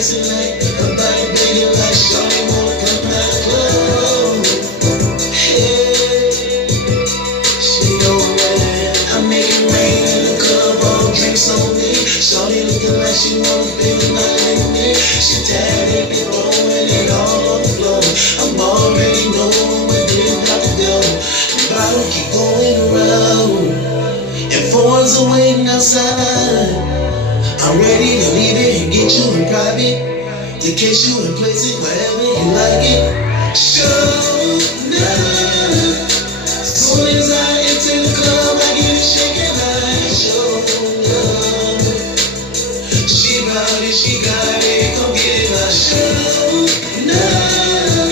sexy like her body banging like shawty wanna come out the club. Hey, she know that I make it rain in the club, all drinks on me. Shawty looking like she wanna spend the night with me. She tagged it, rolling it all on the floor. I'm already knowing where they're about to go. The bottle keep going around, and fours are waiting outside. I'm ready to leave it and get you in private, to catch you and place it wherever you like it. Show now. Soon as I enter the club, I get it shaking like show now. She bout it, she got it, come get it like show now.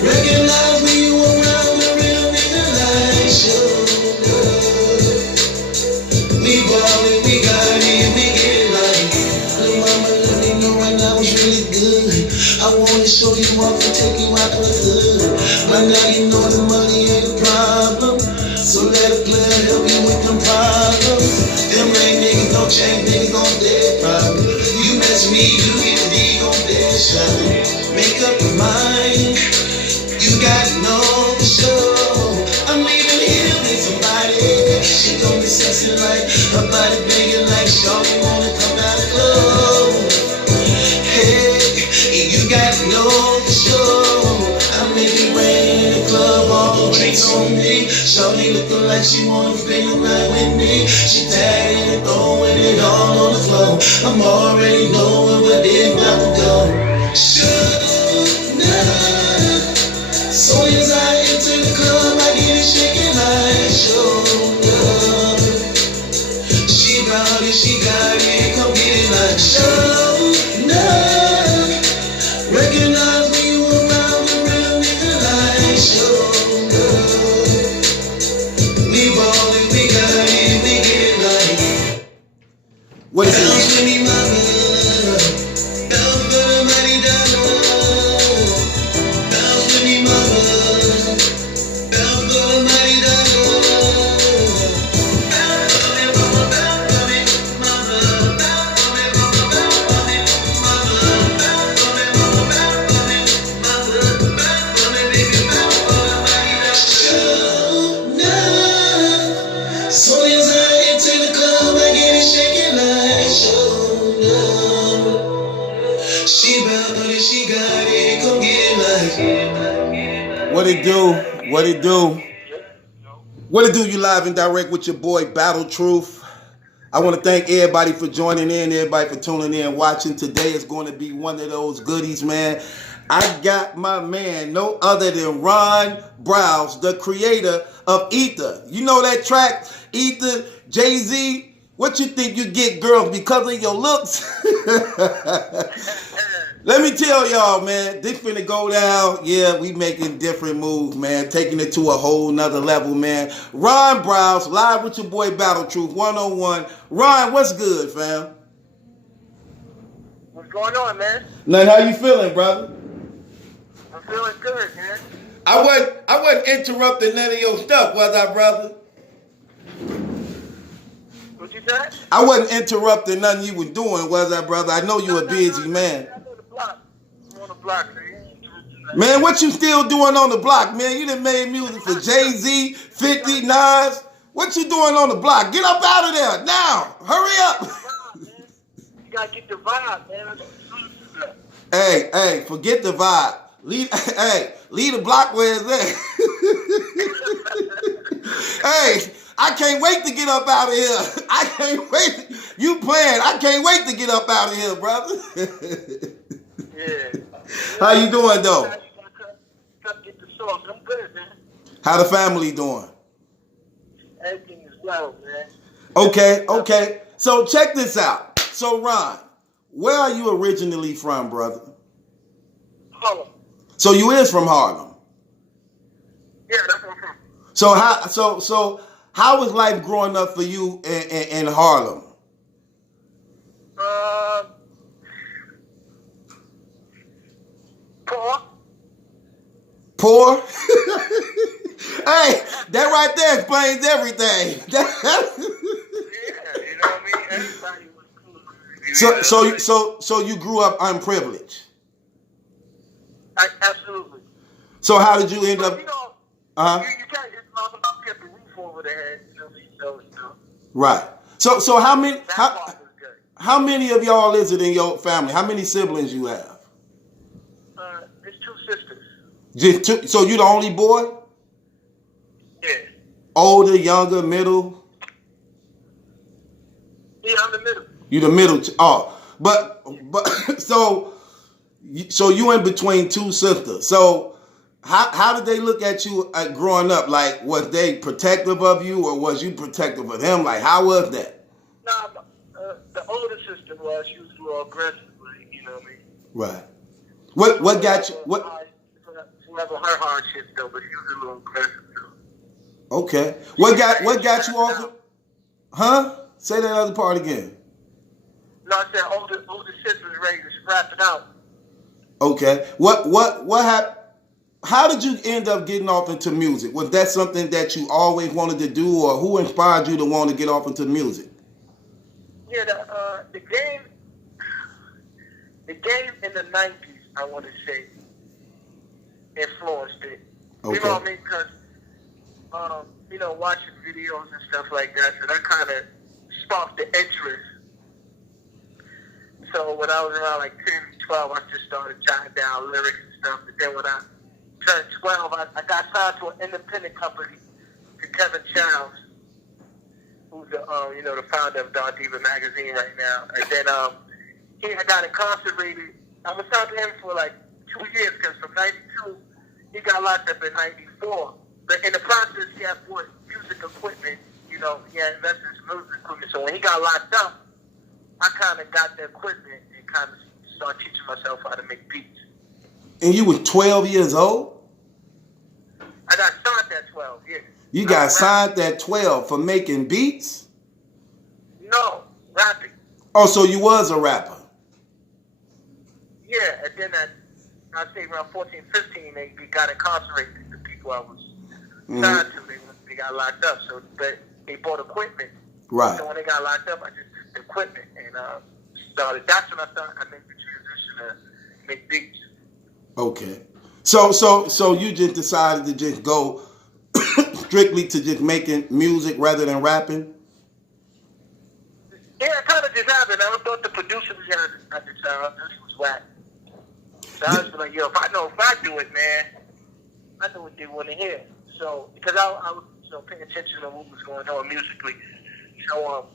Recognize me, you around the real nigga like show now. We ballin', we got it, we get it like. Little mama let me know right now it's really good. I wanna show you off and take you out the hood. But now you know the money ain't a problem, so let a player help you with them problems. Them ain't niggas, no change, niggas on dead problem. You mess me, you get a D on dead shot. Make up your mind, you gotta know for sure. I'm leaving here with somebody. She gon' be sexy like her body banging like shawty wanna come out the club. Hey, you gotta know for sure. I make it rain in the club, all drinks on me. Shawty looking like she wanna spend the night with me. She tagging and throwing it all on the floor. I'm already knowing where they're about to go. Show now. Soon as I enter the club, I get it shaking like show now. She bout it, she got it, come get it like show now. Recognize me, you around the real nigga like show now. We ballin', we got it, we get it like. What is it? Bounce with me, mama. Bounce for the money dollar. Bounce with me, mama. Bounce for the money dollar. Bounce for me, mama. Bounce for me, mama. Bounce for me, mama. Bounce for me, mama. Bounce for me, mama. Bounce for me, mama. Bounce for me, baby. Bounce for the money dollar. Show now. Soon as I enter the club, I get it shaking like show now. She bout it, she got it, come get it like. What it do? What it do? What it do? You live and direct with your boy Battle Truth. I want to thank everybody for joining in, everybody for tuning in, watching. Today is going to be one of those goodies, man. I got my man, no other than Browz, the creator of Ether. You know that track, Ether, Jay-Z? What you think you get, girls, because of your looks? Let me tell y'all, man, this finna go down. Yeah, we making different moves, man. Taking it to a whole nother level, man. Browz, live with your boy Battle Truth, 101. Ron, what's good, fam? What's going on, man? Now, how you feeling, brother? I'm feeling good, man. I wasn't interrupting none of your stuff, was I, brother? What you said? I wasn't interrupting nothing you was doing, was I, brother? I know you a busy man. I'm on the block. I'm on the block, man. Man, what you still doing on the block, man? You done made music for Jay-Z, 50, Nas. What you doing on the block? Get up out of there now. Hurry up. You gotta get the vibe, man. Hey, forget the vibe. Leave the block where it's at. Hey, I can't wait to get up out of here. I can't wait. You playing. I can't wait to get up out of here, brother. Yeah. How you doing, though? Come get the sauce. I'm good, man. How the family doing? Everything is well, man. Okay. So check this out. So, Ron, where are you originally from, brother? Harlem. So you is from Harlem? Yeah, that's where I'm from. So how was life growing up for you in Harlem? Poor. Poor? Hey, that right there explains everything. Yeah, you know what I mean? Everybody was cool. So you grew up unprivileged. Absolutely. So how did you end up? You Uh-huh. can't just mom and pop get the roof over their head. You know what I mean? Right. So how many That part was good. how many of y'all is it in your family? How many siblings you have? It's two sisters. Just two. So you the only boy? Yeah. Older, younger, middle? Yeah, I'm the middle. You the middle. Oh, but so you in between two sisters. So how did they look at you growing up? Like, was they protective of you, or was you protective of them? Like, how was that? Nah, the older sister was. She was a little aggressive, like, you know what I mean? Right. What got you? What? Whoever her hardship though, but she was a little aggressive too. Okay. What got you off? Huh? Say that other part again. No, I said older sister was ready to scrap it out. Okay. What happened? How did you end up getting off into music? Was that something that you always wanted to do, or who inspired you to want to get off into music? Yeah, the game in the '90s, I want to say, influenced it. Okay. You know what I mean? Because watching videos and stuff like that, so that kind of sparked the interest. So when I was around like 10, 12, I just started jotting down lyrics and stuff. And then when I turned 12, I got signed to an independent company, to Kevin Childs, who's the founder of Dark Diva magazine right now. And then he got incarcerated. I was signed to him for like 2 years, because from '92 he got locked up in '94. But in the process, he had bought music equipment. He had invested in some music equipment. So when he got locked up, I kind of got the equipment and kind of started teaching myself how to make beats. And you were 12 years old? I got signed at 12, yeah. You got signed at 12 for making beats? No, rapping. Oh, so you was a rapper? Yeah, and then I'd say around 14, 15, they got incarcerated. The people I was signed to, they got locked up. So they bought equipment. Right. So when they got locked up, I just took the equipment and started. That's when I made the transition to make beats. Okay. So you just decided to just go strictly to just making music rather than rapping? Yeah, it kind of just happened. I thought the producers at the time, this was whack. So I was like, if I do it, man, I know what they want to hear. So, because I was paying attention to what was going on musically. So,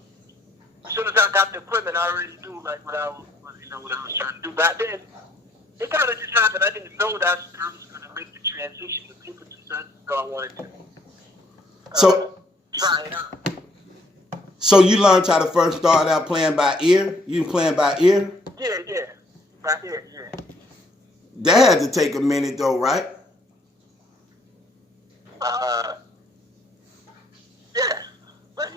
as soon as I got the equipment, I already knew like what I was trying to do. But then, it kind of just happened. I didn't know that I was going to make the transition to people to something, so I wanted to try it out. So you learned how to first start out playing by ear? You playing by ear? Yeah. By ear, yeah. That had to take a minute though, right? Yeah. But,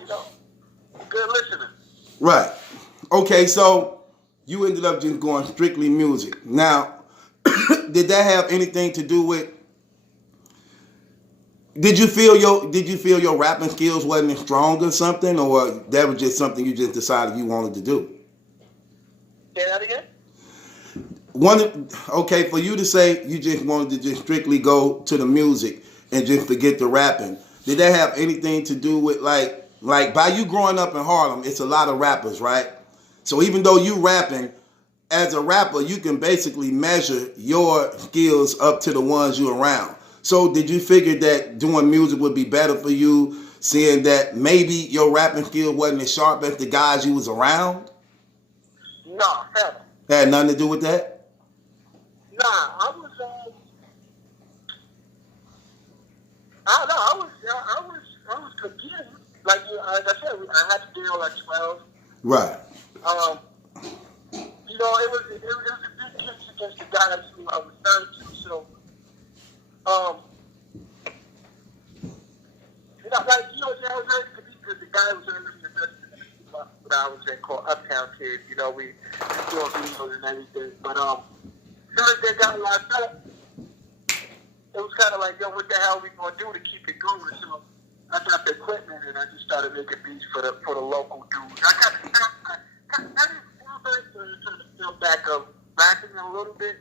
good listening. Right. Okay, so you ended up just going strictly music. Now, did that have anything to do with? Did you feel your rapping skills wasn't as strong or something, or that was just something you just decided you wanted to do? Say that again? Okay, for you to say you just wanted to just strictly go to the music and just forget the rapping, did that have anything to do with like by you growing up in Harlem, it's a lot of rappers, right? So even though you rapping, as a rapper, you can basically measure your skills up to the ones you around. So did you figure that doing music would be better for you, seeing that maybe your rapping skill wasn't as sharp as the guys you was around? No, hell. That had nothing to do with that? Nah, I was confused. Like I said, I had to deal at 12. Right. It was a big case against the guys who I was signed to. So, I was very confused because the guy was already invested in what I was called Uptown Kids. We doing videos and everything. But as soon as they got locked up, it was kind of like, yo, what the hell are we gonna do to keep it going? So I got the equipment and I just started making beats for the local dudes. I didn't feel first started trying to feel back of rapping a little bit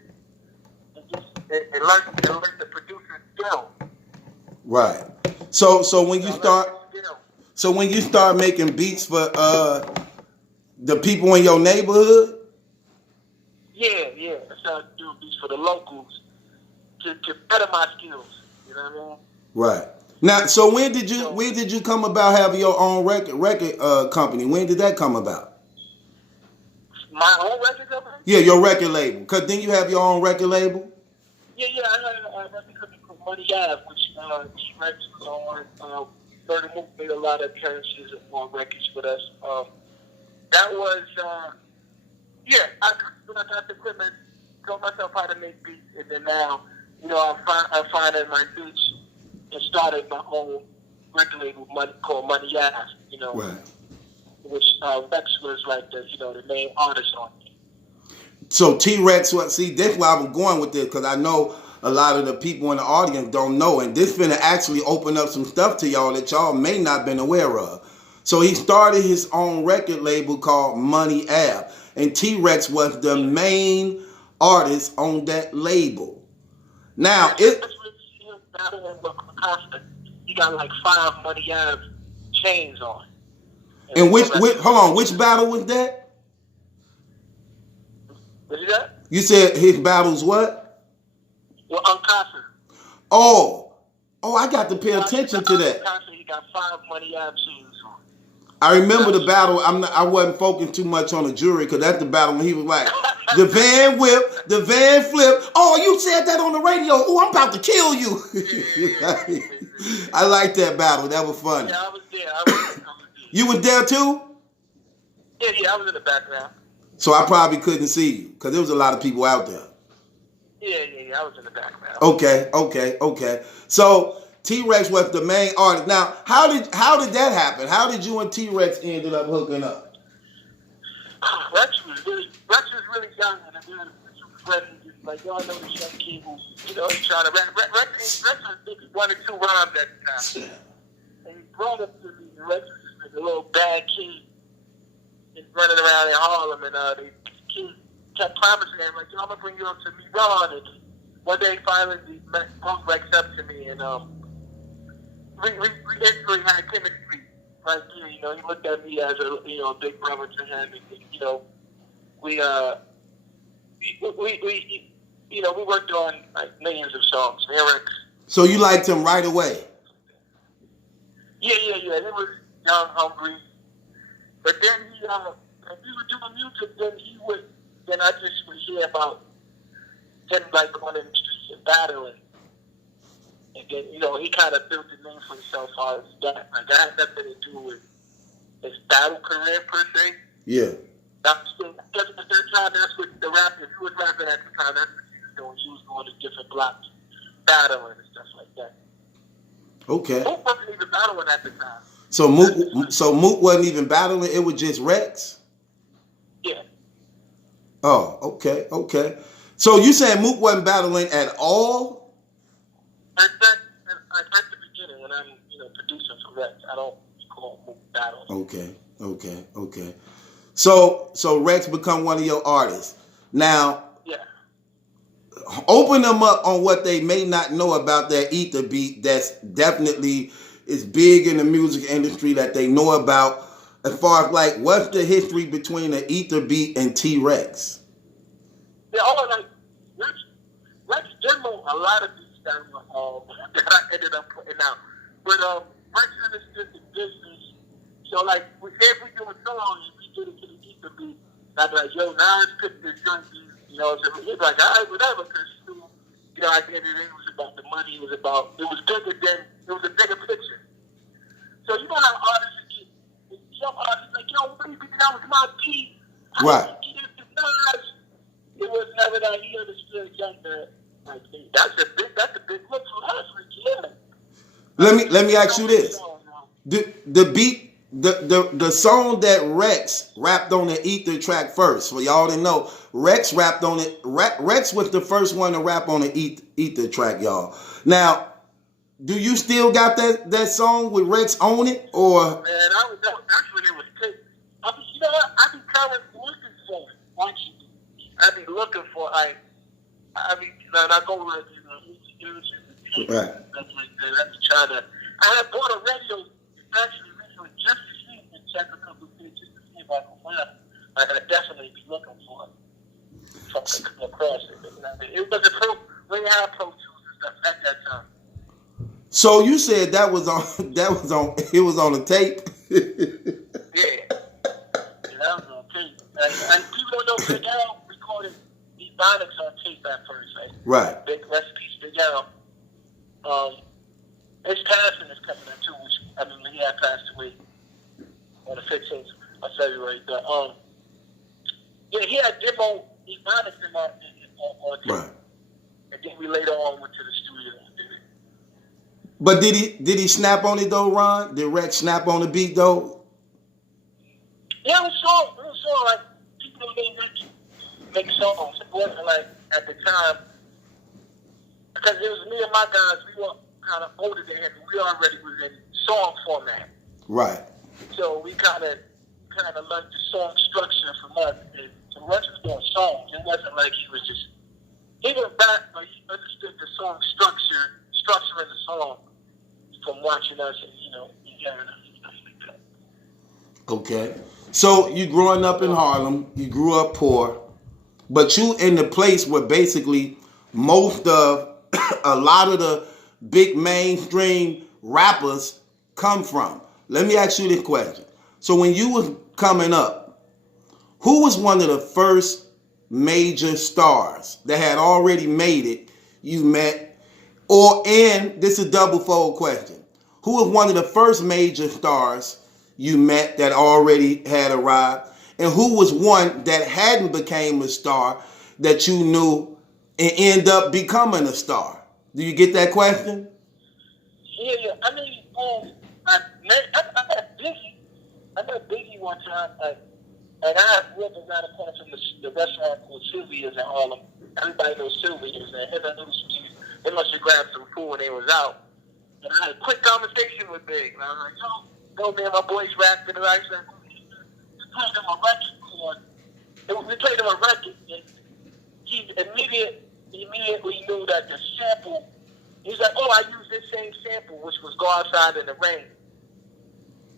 and just and learn the producer skill. Right. So when you start making beats for the people in your neighborhood. Yeah. I started doing beats for the locals to better my skills. You know what I mean? Right. Now, so when did you come about having your own record company? When did that come about? My own record company? Yeah, your record label. Cause then you have your own record label. Yeah. I had a record company called Money Ave, which T-Rex was on. Murder Mook made a lot of appearances on records with us. That was when I got the equipment, taught myself how to make beats, and then now, I find in my beats and started my own record label called Money Ave, Right. Which Rex was like the main artist on it. So T-Rex, see, that's why I'm going with this, because I know a lot of the people in the audience don't know, and this finna actually open up some stuff to y'all that y'all may not been aware of. So he started his own record label called Money Ave, and T-Rex was the main artist on that label. Now, he got like 5 Money Ave chains on. And which battle was that? What is that? You said his battles what? Well, Uncasa. Oh, I got to pay attention to that. Uncasa, he got 5 Money Ave chains on. I remember the battle. I wasn't focusing too much on the jury because that's the battle when he was like, the van whip, the van flip. Oh, you said that on the radio. Oh, I'm about to kill you. Yeah. I like that battle. That was funny. Yeah, I was there. You was there too? Yeah, I was in the background. So I probably couldn't see you because there was a lot of people out there. Yeah, I was in the background. Okay. So T-Rex was the main artist. Now, how did that happen? How did you and T-Rex ended up hooking up? Rex was really young, and I had a friend like, y'all know this young kid who, he's trying to rap. Rex was maybe 1 or 2 rhymes at the time. And he brought up to me, Rex was just like a little bad kid. He's running around in Harlem, and the kid kept promising him, like, I'm going to bring you up to me, Ron. And one day, finally, he brought Rex up to me, and we instantly had chemistry. Like, he looked at me as a big brother to him, and, we worked on like millions of songs, lyrics. So you liked him right away? Yeah. He was young, hungry. But then we were doing music. Then I just would hear about him like going in the streets and battling. And then he kind of built a name for himself as that. Like that had nothing to do with his battle career per se. Yeah. That's what the rap. If you was rapping at the time, that's what he was doing. He was going to different blocks, battling and stuff like that. Okay. Mook wasn't even battling at the time. So Mook wasn't even battling. It was just Rex. Yeah. Oh, okay. So you saying Mook wasn't battling at all? At the beginning, when I'm producing for Rex, I don't call Mook battling. Okay. So Rex become one of your artists. Now, yeah. Open them up on what they may not know about that ether beat that's definitely is big in the music industry that they know about. As far as like, what's the history between the ether beat and T-Rex? Yeah, Rex demoed a lot of beats that I ended up putting out. But Rex understood the business. So like, if we do a song and we get it to the ether beat, I'd be like, yo, now let's put this joint beat. So he'd be like, all right, whatever, because at the end of the day, it was about the money. It was a bigger picture. So you know how artists get, some artists like, yo, baby, that was my beat. Right. It was never that he understood that. Like, that's a big look for us, yeah. Let me ask you this: the beat. The song that Rex rapped on the ether track first, for y'all didn't know, Rex rapped on it. Rex was the first one to rap on the ether track, y'all. Now, do you still got that song with Rex on it, or? Man, that's when it was taped. I mean, you know what? I be kind of looking for it. watching, I be looking for I go like Right. stuff like that. I be trying to. I had bought a radio actually recently just to see and check a couple of things just to see if I could find it. I definitely be looking for it. If I could come across it. You know, it was a pro. We had Pro Tools and stuff at that time. So you said it was on a tape? Yeah. That was on tape. And people don't know Big Al recorded Ebonics on tape at first. Right. Big recipes, Big Al. His passing is coming up too, which he had passed away on the 15th of February. But yeah, he had demo Ebonics on tape. Right. And then we later on went to the studio and did it. But did he snap on it though, Ron? Did Rex snap on the beat though? Yeah, it was song like people don't make songs. It wasn't like at the time because it was me and my guys. We were kind of older than him. We already was in song format. Right. So we kind of learned the song structure from us. So Rex was doing songs. It wasn't like he went back, but he understood the song structure in the song from watching us and hearing us and stuff like that. Okay. So you growing up in Harlem, you grew up poor, but you in the place where basically a lot of the big mainstream rappers come from. Let me ask you this question. So when you was coming up, who was one of the first major stars that had already made it you met? And this is a double-fold question. Who was one of the first major stars you met that already had arrived? And who was one that hadn't became a star that you knew and end up becoming a star? Do you get that question? Yeah. I met Biggie. I met Biggie one time, and I grew up around the corner from the restaurant called Sylvia's in Harlem. Everybody knows Sylvia's, and him and they must have grabbed some food when they was out. And I had a quick conversation with Big. And I was like, yo, man, my boy's rapping. And I said, we played him a record chord. We played him a record. And he immediately knew that the sample, he was like, oh, I used this same sample, which was Go Outside in the Rain.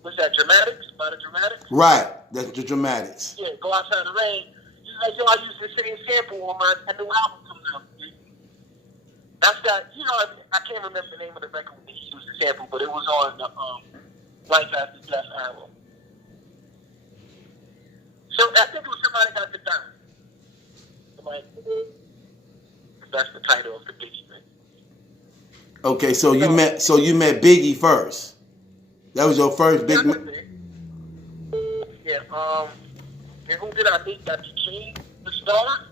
What's that, Dramatics? By the Dramatics? Right, that's the Dramatics. Yeah, Go Outside in the Rain. He's like, yo, I used the same sample on my new album coming out. That's that, I can't remember the name of the record when he used the sample, but it was on the Life After Death album. So I think it was Somebody Got the Dime. That's the title of the Biggie thing. Okay, so you met Biggie first. That was your first big. Yeah. And who did I meet that became the star?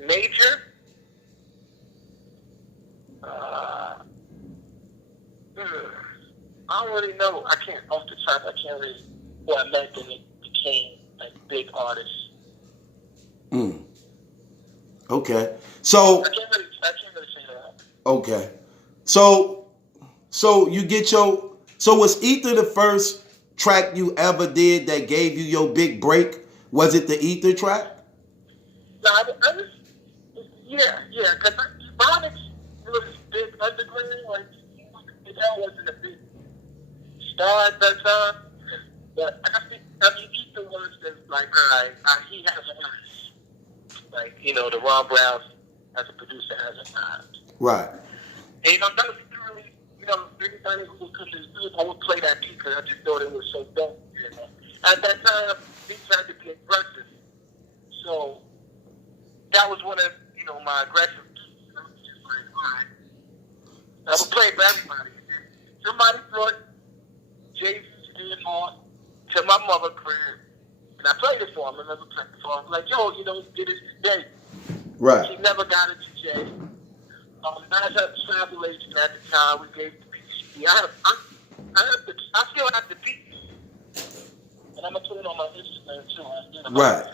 Major. I don't really know. I can't off the top. I can't really. Who I met and it became like big artists. Okay. So. I can't really say that. Okay. So you get your. So was Ether the first track you ever did that gave you your big break? Was it the Ether track? No, yeah. Because Ebonics was big underground. Like, that wasn't a big star at that time. But Ether was just like, he has a nice. Like, the Ron Browz as a producer has a nice. Right. And that was really, anybody who would come to the group, I would play that beat because I just thought it was so dope. At that time, beats had to be aggressive. So that was one of, my aggressive beats. I was just like, all right. I would play it for everybody. Somebody brought Jay-Z's Dead on to my mother's crib. And I played it for him. I remember playing it for him. Like, yo, did this today. Right. He never got a DJ. I had a travel agent at the time. We gave the beat. I still have the beat. And I'm going to put it on my Instagram too. Right.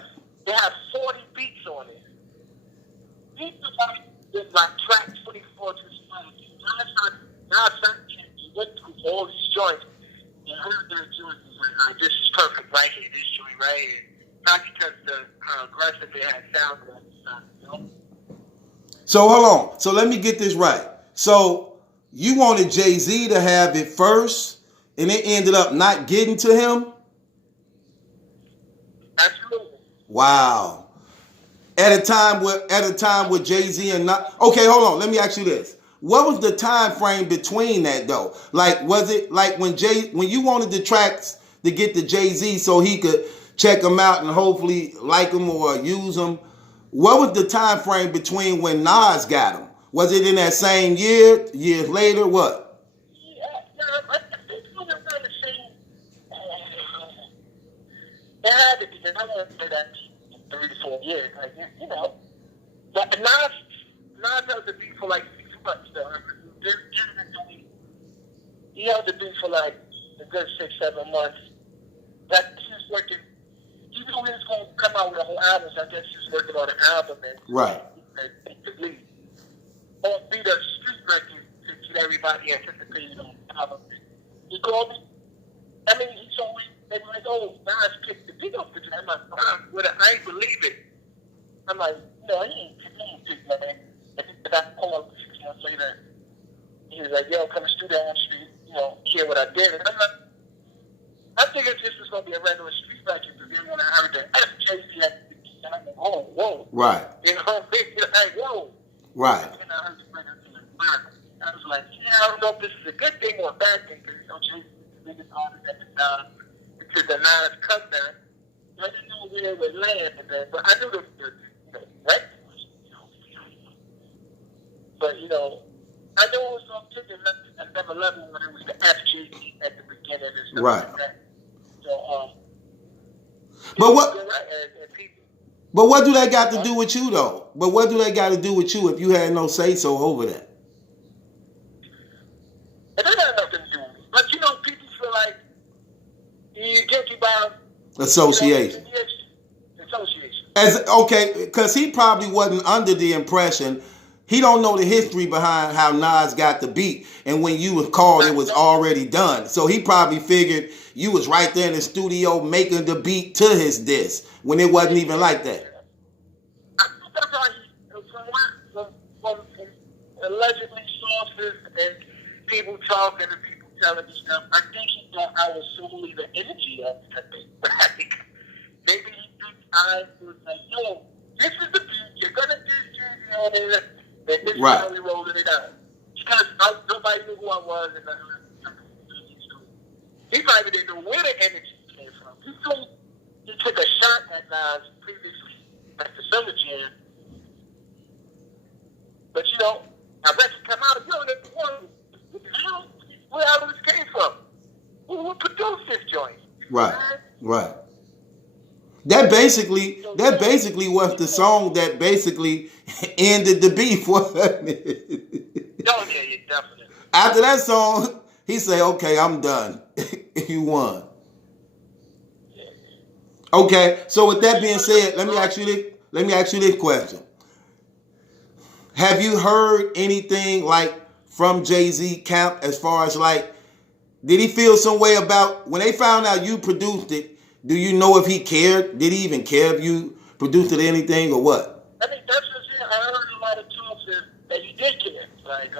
They have 40 beats on it. These are like track 24 to 5. Now I went through all these joints. And I heard their joint was like, all right, this is perfect right here. This joint right here. not because of how aggressive it had sounded at the time, you know? So hold on. So let me get this right. So you wanted Jay-Z to have it first, and it ended up not getting to him? Absolutely. Wow. At a time with Jay-Z and not okay, hold on. Let me ask you this. What was the time frame between that though? Like, was it like when you wanted the tracks to get to Jay-Z so he could check them out and hopefully like them or use them? What was the time frame between when Nas got them? Was it in that same year? Years later? What? Yeah, no, I think it was around the same. It had to be, because I want to say that 3 to 4 years, like, you know. But Nas held the beat for like 6 months, though. He held the beat for like a good 6, 7 months. That he was working. Even though he was going to come out with a whole album, so I guess he was working on an album and Right. to leave. Or be the street record to get everybody anticipated on the album. He called me. I mean, he told me, they were like, oh, Nas picked the beat up for you. I'm like, I ain't believe it. I'm like, no, he ain't picked that, man. And then I called 6 months later. He was like, yo, come to studio, I want you to, you know, hear what I did. And I'm like, I figured this was going to be a regular street record, because then when I heard the FJC at the beat, and I'm like, oh, whoa. Right. You know what I mean? Like, whoa. Right. And I heard the record, I was like, yeah, I don't know if this is a good thing or a bad thing, because, you know, Jay-Z is the biggest artist at the time, because the Nas come down. I didn't know where it would land, but I knew the record was, you know. But, you know, I know it was going to take another level when it was the FJC at the beginning and stuff Right. like that. So, But what? And people, But what do that got to do with you though? But what do that got to do with you if you had no say so over that? it doesn't have nothing to do with it. But, you know, people feel like you get you by Association. Association. As okay, because he probably wasn't under the impression. He don't know the history behind how Nas got the beat, and when you was called, it was already done. So he probably figured you was right there in the studio making the beat to his diss when it wasn't even like that. I think that's how from allegedly sources and people talking and people telling me stuff. I think he thought I was solely the energy of that thing. Like, maybe he thinks I was like, yo, this is the beat. You're gonna do Jay-Z on it. And this is how we rolling it out. Because nobody knew who I was. And he probably didn't know where the energy came from. He took a shot at Nas previously at the Summer Jam. But, you know, I record come out of the one. Where all this came from? Who produced this joint? Right. Right. That basically was the song that basically ended the beef, wasn't it? Oh, yeah, definitely. After that song, he said, okay, I'm done. You won. Okay, so with that being said, let me ask you this question. Have you heard anything like from Jay-Z camp as far as like, did he feel some way about when they found out you produced it? Do you know if he cared? Did he even care if you produced it or anything or what? I mean, that's just it. I heard a lot of talks that he did care. Like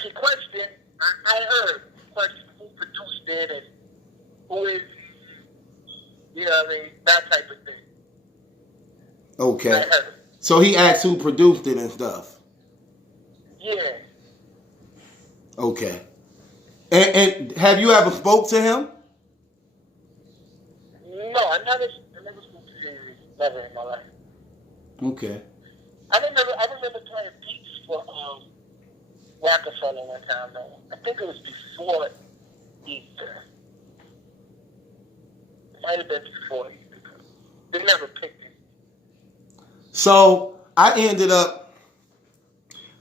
he questioned, I heard questioned who produced it and who is he, you know what I mean? That type of thing. Okay. So he asked who produced it and stuff. Yeah. Okay. And have you ever spoke to him? No, I never spoke to him never in my life. Okay. I remember playing beats for Rockefeller one time though. I think it was before Easter. It might have been before Easter. They never picked it. So I ended up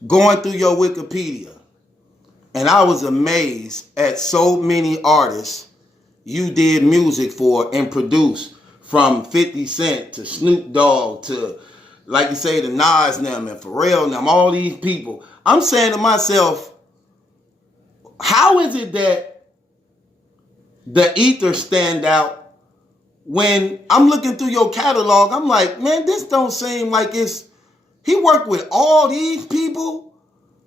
going through your Wikipedia, and I was amazed at so many artists you did music for and produced, from 50 Cent to Snoop Dogg to, like you say, the Nas and them and Pharrell and them, all these people. I'm saying to myself, how is it that the Ether stand out when I'm looking through your catalog, I'm like, man, this don't seem like it's. He worked with all these people.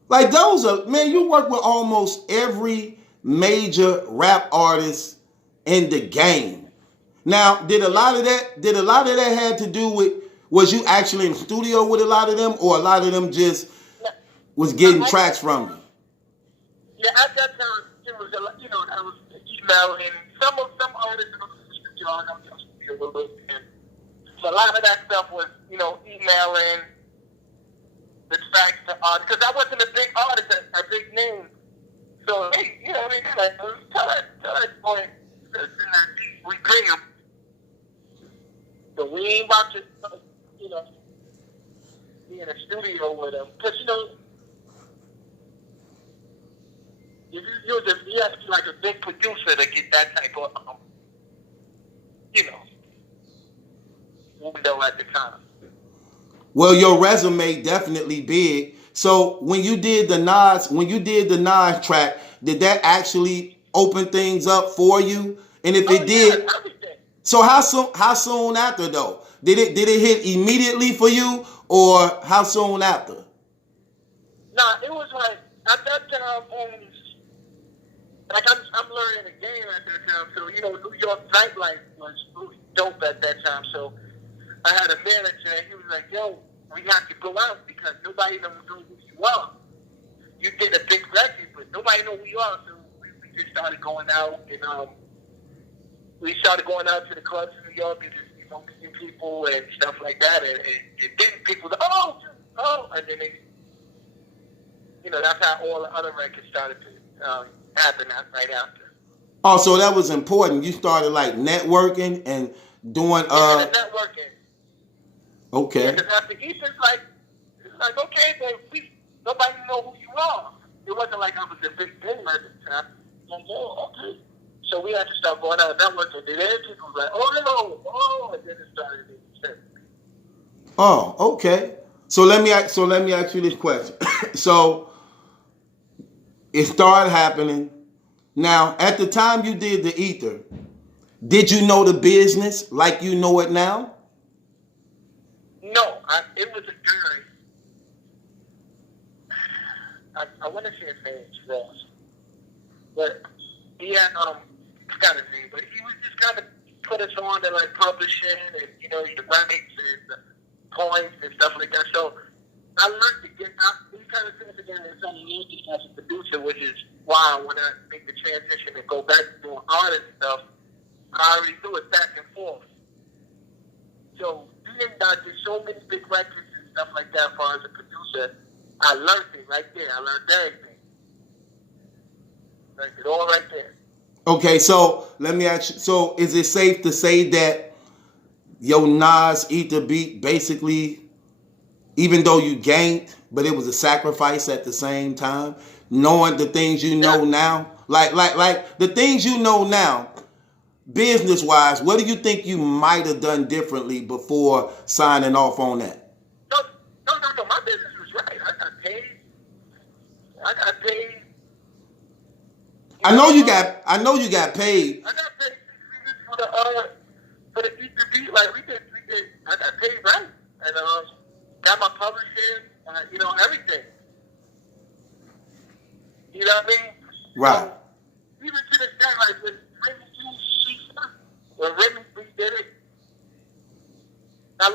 Like those are, man, you work with almost every major rap artist in the game. Now, did a lot of that had to do with, was you actually in the studio with a lot of them, or a lot of them just was getting tracks from you? Yeah, at that time, it was a lot, I was emailing some artists in the studio, I was in the studio with, and so a lot of that stuff was, emailing the tracks to artists, because I wasn't a big artist, a big name. So, hey, like, tell that boy, we pay him. So we ain't about to, be in a studio with him. Because, you have to be like a big producer to get that type of, window at the time. Well, your resume definitely big. So when you did the Nas track, did that actually open things up for you? And if it did, so how soon after though? Did it hit immediately for you, or how soon after? Nah, it was like at that time, like I'm learning the game at that time. So New York nightlife was really dope at that time. So I had a manager, and he was like, "Yo, we have to go out because nobody knows who you are. You did a big record, but nobody knows who you are." So we just started going out, and we started going out to the clubs in New York and just meeting people and stuff like that. And then people, and then they, that's how all the other records started to happen right after. Oh, so that was important. You started like networking and doing networking. Okay. Because after Ethan's like okay, but nobody know who you are. It wasn't like I was a big thing at the time. Like, okay. So we had to start going out networking. And then people were like, and then it started to. Oh, okay. So let me ask you this question. So it started happening. Now, at the time you did the Ether, did you know the business like you know it now? No, it was a jury. I want to say his name is Browz, but he had I forgot his name, but he was just kind of put us on to like publishing and the rights and the coins and stuff like that. So I learned to get out. We kind of sit together and something new as a producer, which is why when I make the transition and go back to doing artist stuff, I already do it back and forth. So being that I did so many big records and stuff like that as far as a producer, I learned it right there. I learned everything. Learned it all right there. Okay, so let me ask you, so is it safe to say that your Nas Ether beat basically, even though you gained, but it was a sacrifice at the same time, knowing the things you know now? Like the things you know now, business-wise, what do you think you might have done differently before signing off on that? No. My business was right. I got paid. I know you got paid. I got paid for the Ether beat. Like we did. I got paid right, and got my publishing. Everything. You know what I mean? Right. So, even to this day, like with when Remy did it, I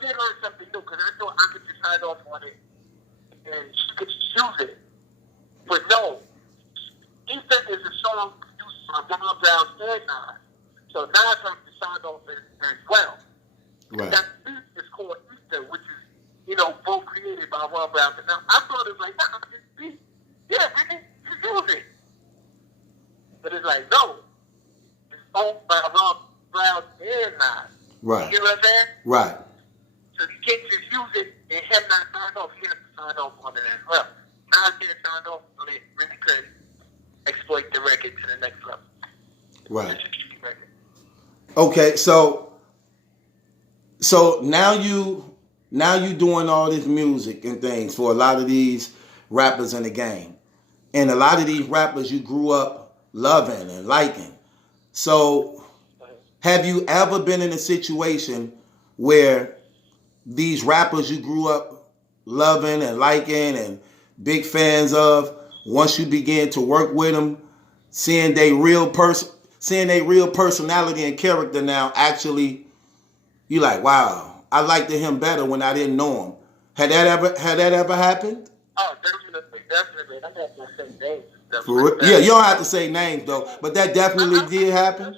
did learn something new because I thought I could just sign off on it and she could just use it. But no, Ethan is a song produced by Browz and Nas. So Nas has to sign off as well. Right. That beat is called Ether, which is, both created by Browz. And now I thought it was like, nah, this beat, yeah, Remy, just use it. But it's like, no. Owned by Browz and Nas. Right. You know what I'm saying? Right. So you can't just use it and him not sign off. He has to sign off on it as well. Nas can't sign off on it. Really could exploit the record to the next level. Right. Okay, so now you doing all this music and things for a lot of these rappers in the game. And a lot of these rappers you grew up loving and liking. So Have you ever been in a situation where these rappers you grew up loving and liking and big fans of, once you began to work with them, seeing they real personality and character now, actually, you like, wow, I liked him better when I didn't know him. Had that ever happened? Oh, definitely. I'm not gonna say names. For real? Yeah, you don't have to say names though, but that definitely did happen.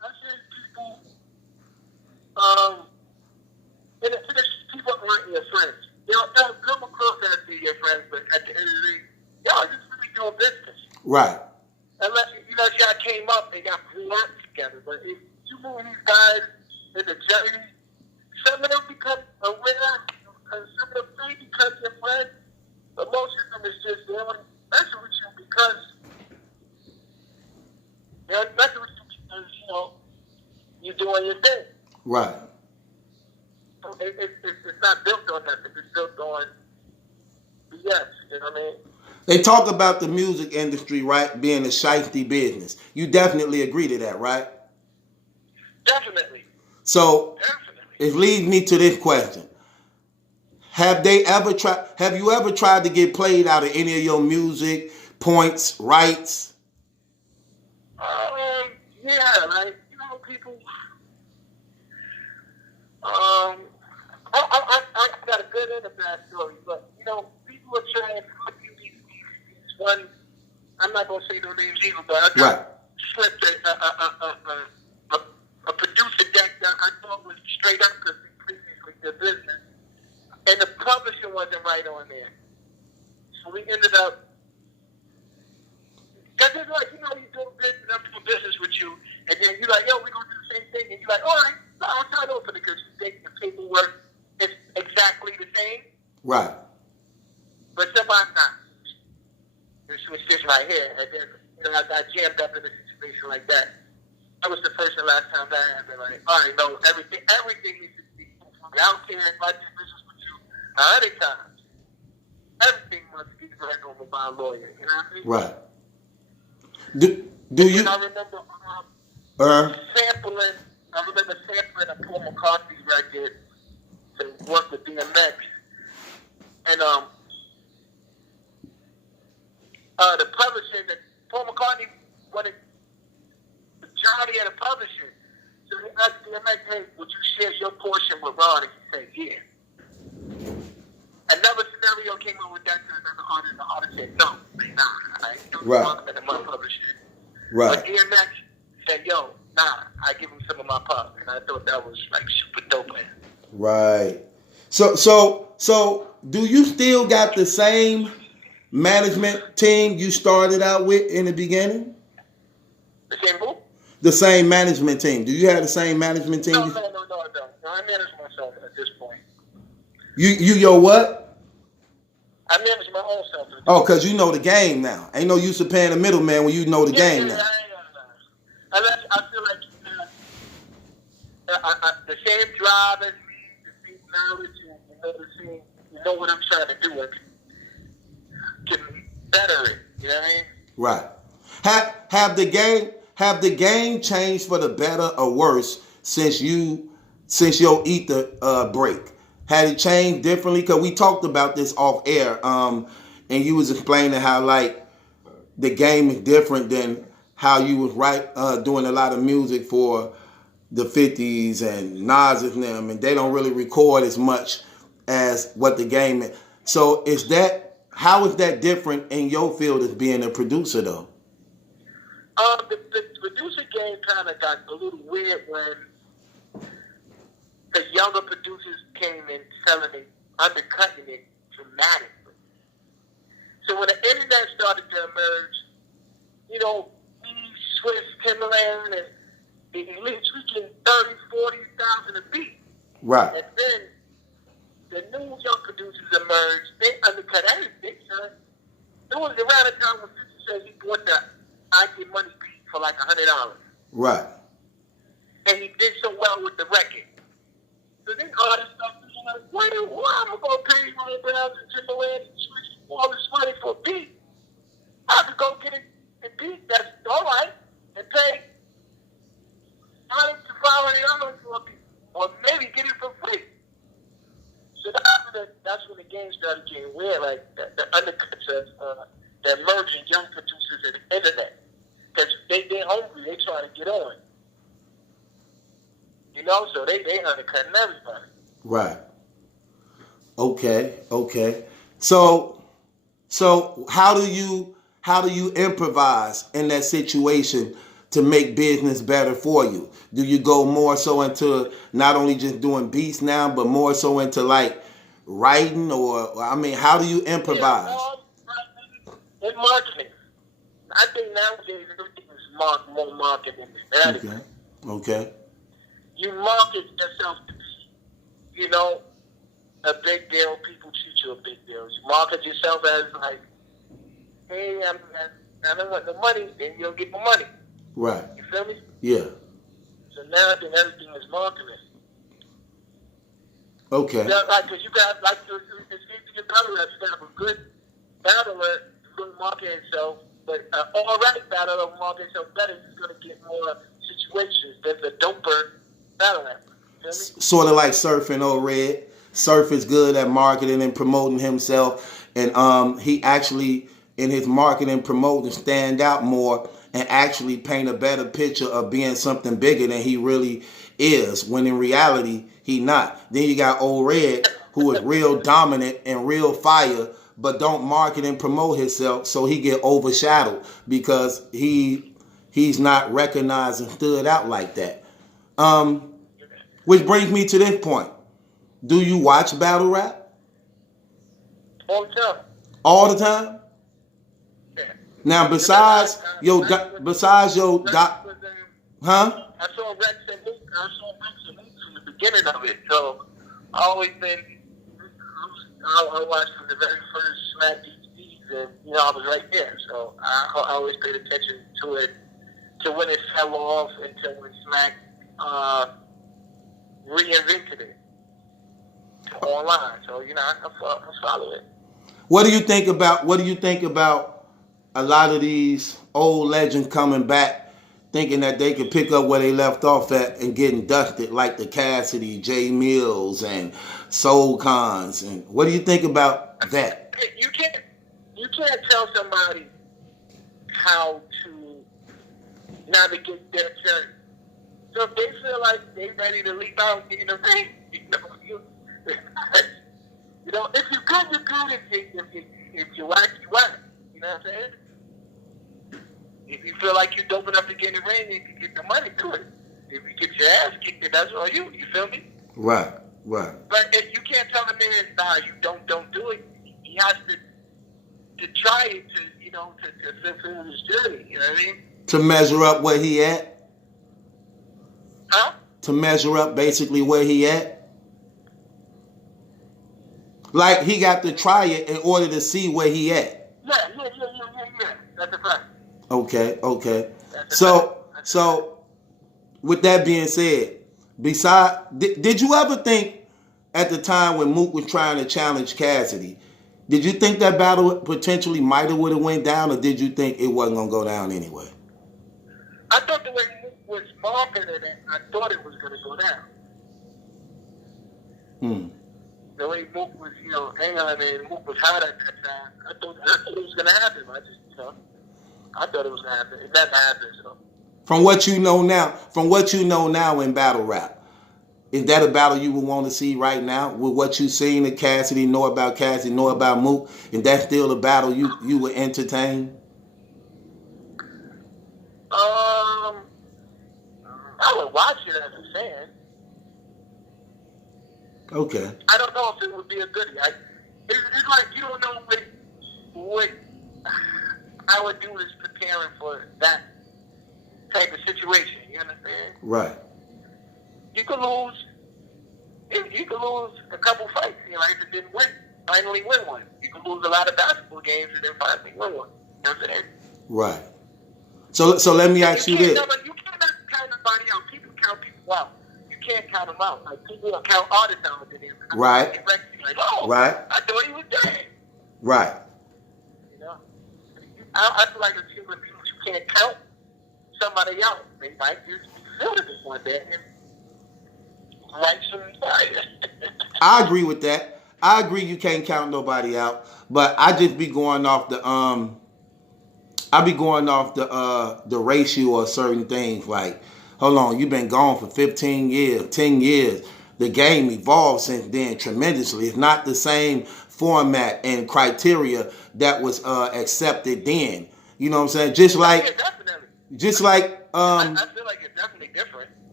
I see people, um, and it's people aren't your friends. They'll come across as being your friends, but at the end of the day, y'all just really doing business. Right. Unless y'all came up and y'all grew up together. But if you move these guys in the journey, some of them become aware, and some of them may become your friends, but most of them is just they want to mess with you because you're doing your thing. Right. So it's not built on nothing. It's built on BS. You know what I mean? They talk about the music industry, right, being a shiesty business. You definitely agree to that, right? Definitely. So it leads me to this question. Have you ever tried to get played out of any of your music, points, rights? Yeah, like, people, I got a good and a bad story, but, people are trying to put these one, I'm not going to say no names either, but I got slipped a producer deck that I thought was straight up because we previously did business, and the publisher wasn't right on there. So we ended up, because it's like, you do business, I'm doing business with you, and then you're like, yo, we're going to do the same thing, and you're like, all right, no, I'll try to open it because you think the paperwork is exactly the same. Right. But somebody's not. This was just right here, and then, I got jammed up in a situation like that. That was the first and last time that happened. Like, all right, no, everything needs to be. I don't care if I do business with you 100 times. Everything must be read over by a lawyer. You know what I mean? Right. Do you? I remember sampling a Paul McCartney record to work with DMX, and the publisher that Paul McCartney wanted the majority of the publisher. So he asked DMX, hey, would you share your portion with Ron? And he said, yeah. Another scenario came up with that to another artist. The artist said, no, I ain't doing right. My publisher. Right. But DMX said, yo, I give him some of my pop. And I thought that was like super dope, man. Right. So do you still got the same management team you started out with in the beginning? The same who? The same management team. Do you have the same management team? No, I don't. No, I manage myself at this point. You your what? I manage my own self. Oh, because you know the game now. Ain't no use of paying a middleman when you know the game now. Unless I feel like the same drive as me, the same knowledge, you know what I'm trying to do. Can better it. You know what I mean? Right. Have the game changed for the better or worse since your ether break? Had it changed differently? Because we talked about this off air, and you was explaining how like the game is different than how you was doing a lot of music for the 50s and Nas and them, and they don't really record as much as what the game is. So how is that different in your field as being a producer though? The producer game kind of got a little weird when the younger producers came in selling it, undercutting it dramatically. So when the internet started to emerge, me, Swiss, Timberland, and the elites, we get 30, 40,000 a beat. Right. And then the new young producers emerged. They undercut everything, son. It was around the time when 50 said he bought the I Get Money beat for like $100. Right. And he did so well with the record. So then artists start thinking like, why am I going to pay Browz and Timberland and Swiss all this money for a beat? I could go get a beat that's all right and pay $100 to started getting weird, like the undercuts of the emerging young producers of the internet. Because they hungry, they trying to get on. You know, so they undercutting everybody. Right. Okay. So how do you improvise in that situation to make business better for you? Do you go more so into not only just doing beats now, but more so into like writing, or I mean, how do you improvise? Yeah, in marketing. I think nowadays everything is more marketing than anything. Okay. You market yourself to be, you know, a big deal. People treat you a big deal. You market yourself as like, hey, I don't want the money, then you'll get the money. Right. You feel me? Yeah. So now I think everything is marketing. Okay. Yeah, like, cause you got like it's easy to battle rap. You got a good battler who market himself, but all right battler who market himself better is gonna get more situations than the doper battle rapper. You feel me? Sort of like Surf and Old Red. Surf is good at marketing and promoting himself, and he actually in his marketing promoting stand out more and actually paint a better picture of being something bigger than he really is, when in reality he not. Then you got Old Red, who is real dominant and real fire, but don't market and promote himself, so he get overshadowed because he's not recognized and stood out like that. Which brings me to this point. Do you watch battle rap? All the time. All the time? Yeah. Now, besides your huh? I saw Rex and Luke. From the beginning of it, so I always been. I watched from the very first Smack DVDs, and you know I was right there. So I always paid attention to it, to when it fell off until when Smack reinvented it online. So you know I follow it. What do you think about a lot of these old legends coming back, thinking that they could pick up where they left off at and getting dusted, like the Cassidy, J Mills, and Soul Cons? And what do you think about that? You can't tell somebody how to navigate their journey. So if they feel like they ready to leap out and get in the ring, you know, if you're good, you're good. If you whack, you whack. You know what I'm saying? If you feel like you're dope enough to get in the ring, you can get the money to it. If you get your ass kicked, then that's on you. You feel me? Right. But if you can't tell a man, nah, you don't do it. He has to try it to fulfill his journey. You know what I mean? To measure up where he at. Huh? To measure up basically where he at. Like he got to try it in order to see where he at. Yeah. That's a fact. Okay. So with that being said, did you ever think at the time when Mook was trying to challenge Cassidy, did you think that battle potentially might have would have went down, or did you think it wasn't gonna go down anyway? I thought the way Mook was marketed it, I thought it was gonna go down. The way Mook was, hanging on and Mook was hot at that time, I thought it was gonna happen. I thought it was gonna happen. It never happened. So. From what you know now in battle rap, is that a battle you would want to see right now? With what you've seen of Cassidy, know about Mook, and that's still a battle you would entertain? I would watch it as a fan. Okay. I don't know if it would be a goodie. It's like you don't know what I would do is preparing for that type of situation. You understand? Right. You could lose. You could lose a couple fights. If it didn't win, finally win one. You could lose a lot of basketball games and then finally win one. You know what I'm saying? Right. So let me ask you this. You cannot count anybody out. People count people out. You can't count them out. Like people don't count artists out. Right. Like, oh, right. I thought he was dead. Right. I feel like a human being, you can't count somebody out. They might just be feeling it one day and light some fire. I agree with that. I agree you can't count nobody out, but I just be going off the ratio of certain things. Like, hold on, you've been gone for 15 years, 10 years. The game evolved since then tremendously. It's not the same format and criteria that was accepted then. You know what I'm saying? Just like, Yeah, definitely. just like, I feel like it's definitely different.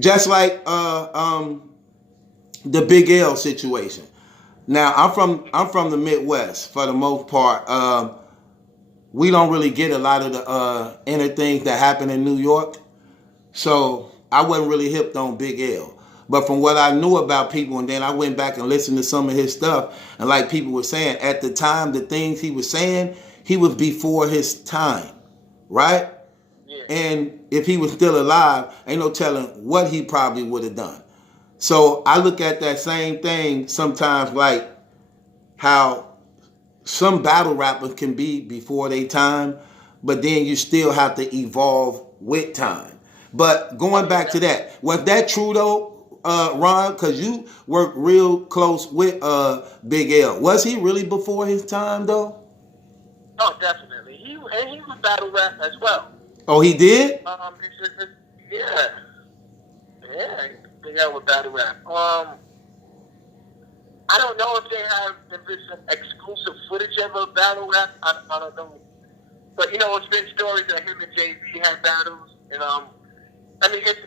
just like the Big L situation. Now I'm from the Midwest for the most part. We don't really get a lot of the inner things that happen in New York, so I wasn't really hipped on Big L. But from what I knew about people, and then I went back and listened to some of his stuff, and like people were saying at the time, the things he was saying, he was before his time, right? Yeah. And if he was still alive, ain't no telling what he probably would have done. So I look at that same thing sometimes, like how some battle rappers can be before their time, but then you still have to evolve with time. But going back to that, was that true though, Ron? Because you worked real close with Big L. Was he really before his time though? Oh, definitely. He was battle rap as well. Oh, he did? Yeah. Yeah, Big L with battle rap. I don't know if there's some exclusive footage of a battle rap. I don't know. But, it's been stories that him and Jay-Z had battles. And, I mean, it's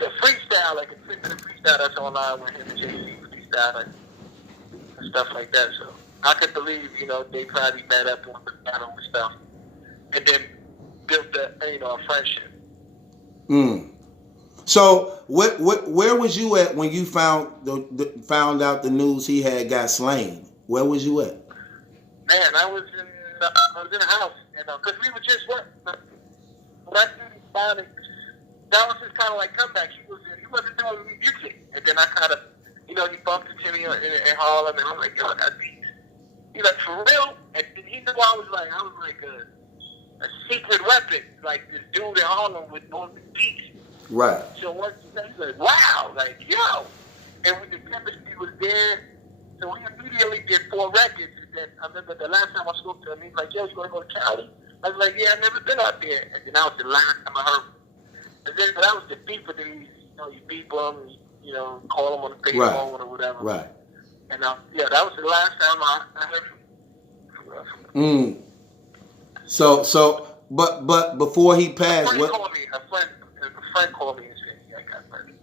a freestyle, like a freestyle that's online where him and Jay-Z freestyle and stuff like that. So I could believe, they probably met up on the battle and stuff. And then built a friendship. So where was you at when you found out the news he had got slain? Where was you at? Man, I was in the house, because we were just when I found it, that was his kind of like comeback. He wasn't doing music, and then I kind of, he bumped into me in Harlem, and I'm like, yo, that beat. He's like, for real? And he knew I was like a secret weapon, like this dude in Harlem with all the beats. Right. So once he said, he's like, wow, like, yo. And when the chemistry was there, so we immediately did 4 records. And then I remember the last time I spoke to him, he's like, yo, you want to go to Cali? I was like, yeah, I've never been out there. And then that was the last time I heard him. And then that was the beat, but then you beep him, call him on the payphone or whatever. Right. And that was the last time I heard from him. But before he passed, A friend called me and said, yeah, I got murdered.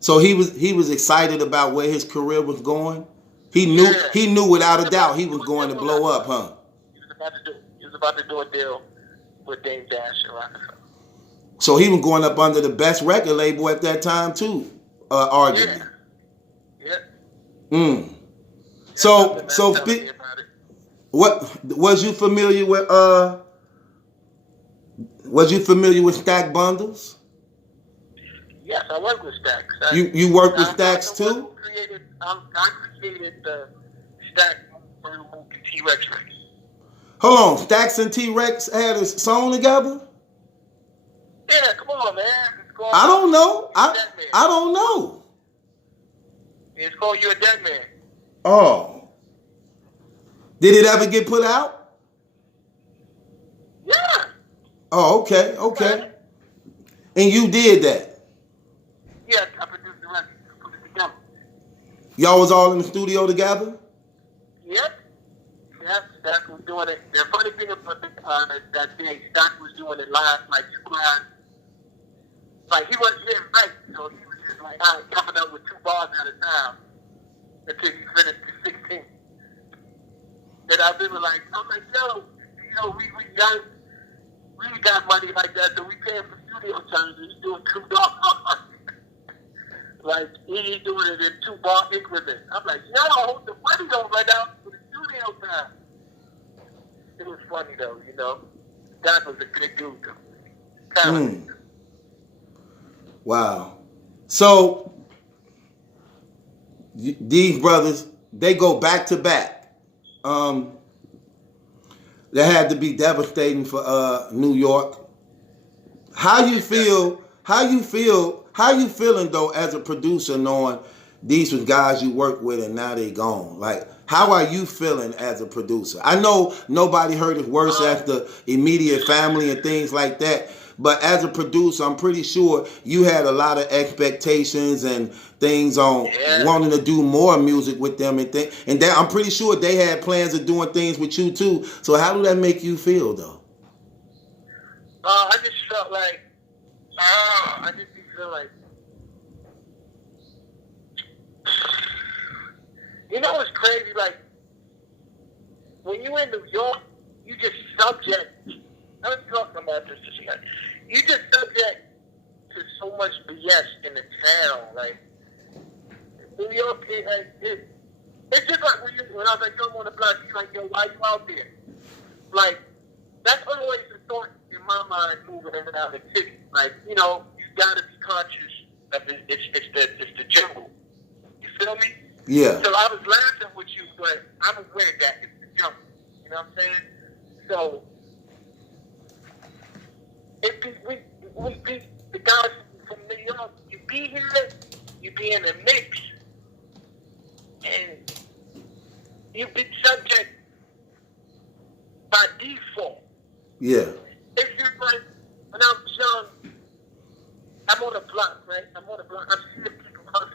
So he was excited about where his career was going. He knew without a doubt he was going to blow up, huh? He was about to do a deal with Dame Dash and Rockefeller. So he was going up under the best record label at that time too, arguably. Yeah. So what was you familiar with? Was you familiar with Stack Bundles? Yes, I work with Stacks. You work with Stacks too? I created the Stack T-Rex record. Hold on, Stacks and T-Rex had a song together? Yeah, come on, man. I don't know. I don't know. It's called You a Dead Man. Oh. Did it ever get put out? Yeah. Oh, okay. And you did that? Yeah, I produced the record. Put it together. Y'all was all in the studio together? Yep. Stack was doing it. The funny thing about that day, Stack was doing it live, like squad. Like he wasn't getting right, so he was just like coming up with 2 bars at a time until he finished the 16. And I've been like, I'm like, yo, we got money like that, so we paying for studio time, and he's doing 2 bars. Like he's doing it in 2-bar increments. I'm like, yo, the money don't run out for the studio time. It was funny though, That was a good dude though. Wow. So these brothers, they go back to back. That had to be devastating for New York. How you feel How you feel? How you feeling though as a producer, knowing these was guys you worked with and now they gone? Like, how are you feeling as a producer? I know nobody heard it worse as the immediate family and things like that. But as a producer, I'm pretty sure you had a lot of expectations and things on wanting to do more music with them and things. And that, I'm pretty sure they had plans of doing things with you too. So how did that make you feel though? I just felt like, I just feel like, you know what's crazy? Like, when you in New York, you just subject, I was talking about this tonight, you just subject to so much BS in the town. Like, New York, it's just like when I was like, yo, I'm on the block, you're like, yo, why you out there? Like, that's always the thought in my mind moving in and out of the city. Like, you know, you gotta be conscious of it's the jungle. You feel me? Yeah. So I was laughing with you, but I'm aware that it's the jungle. You know what I'm saying? So we be the guys from New York. You be here, you be in the mix, and you be subject by default. Yeah. It's just like when I was young, I'm on the block, right? I'm on the block. I'm seeing people hustle.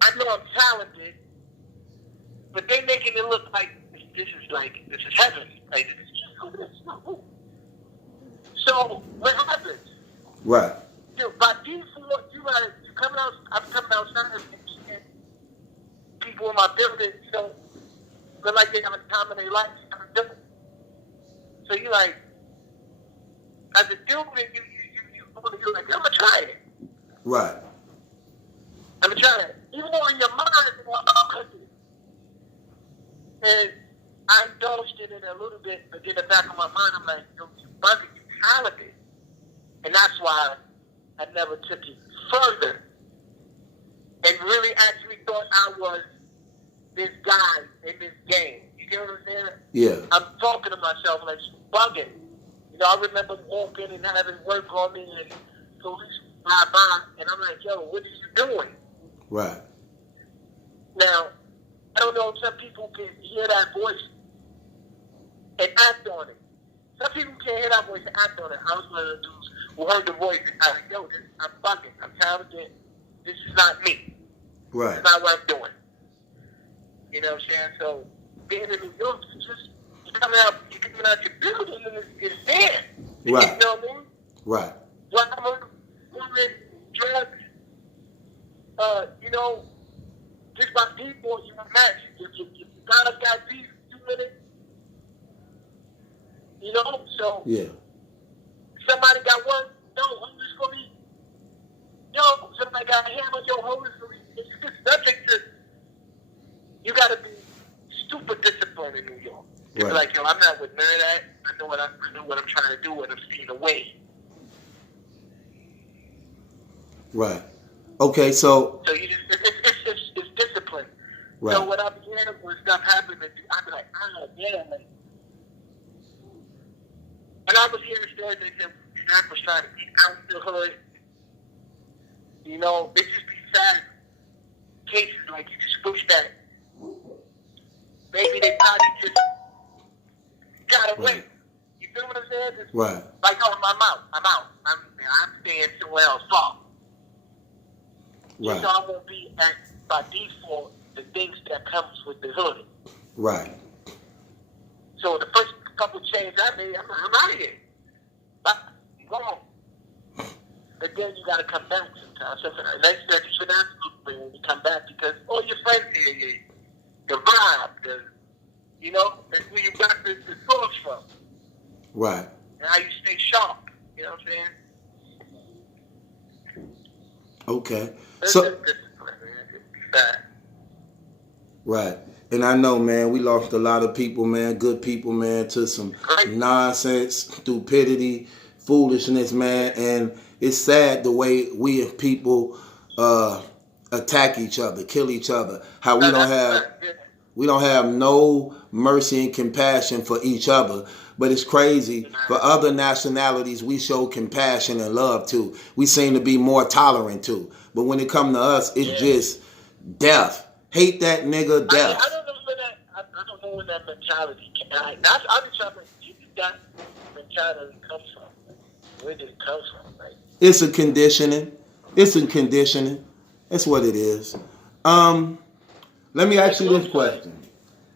I know I'm talented, but they making it look like this is heaven. Like this is so what happens? Right. By default, you coming out. I'm coming outside and seeing people in my building, you know, feel like they have a time in their life. So you like, as a dude, you're like, I'm gonna try it. Right. I'm gonna try it. Even though in your mind, you want to. And I indulged in it a little bit, but in the back of my mind, I'm like, yo, you bugging, you talented. And that's why I never took it further. And really actually thought I was this guy in this game. You get what I'm saying? Yeah. I'm talking to myself like, you bugging. You know, I remember walking and having work on me and police by, and I'm like, yo, what are you doing? Right. Now, I don't know if some people can hear that voice and act on it. Some people can't hear that voice and act on it. I was one of the dudes who heard the voice and I was like, yo, I'm bugging. I'm talented. This is not me. Right. This is not what I'm doing. You know what I'm saying? So, being in New York, you're coming out your building and it's there. Right. You know what I mean? Right. Glamour, women, drugs, you know, just by default, you match. If you guys got beef, 2 minutes, you know, so Yeah. somebody got one, yo, homeless for me. Yo, somebody got a hammer, yo, homeless for me. It's just subject to, you got to be super disciplined in New York. You're Right. like, yo, I'm not with none of that. I know what I'm trying to do, and I'm seeing a way. Right. Okay, so So you just, it's discipline. right. So when I began, when stuff happened, I'd be like, oh, yeah, like. And I was hearing stories that said Jack was trying to get out the hood. You know, it just be sad cases like you just push that. Maybe they probably just got away. Right. You feel what I'm saying? Just Right. like, oh, I'm out. I'm staying somewhere else far. Right. So I won't be at, by default, the things that comes with the hood. Right. So the first couple changes I made, I'm out of here. I'm gone. But then you got to come back sometimes. So for the next step, you should ask when you come back because all your friends here, the vibe, you know, that's where you got the source from. Right. And how you stay sharp. You know what I'm saying? Okay. That's So just discipline, man. It's bad. right. And I know, man, we lost a lot of people, man, good people, man, to some nonsense, stupidity, foolishness, man. And it's sad the way we as people attack each other, kill each other. How we don't have no mercy and compassion for each other. But it's crazy. For other nationalities, we show compassion and love too. We seem to be more tolerant too. But when it comes to us, it's just death. Hate that nigga, death. I don't know where that. I don't know where that mentality. I be trying to. You got mentality come from? Where did it come from? Like, it's a conditioning. It's a conditioning. That's what it is. Let me ask you this question,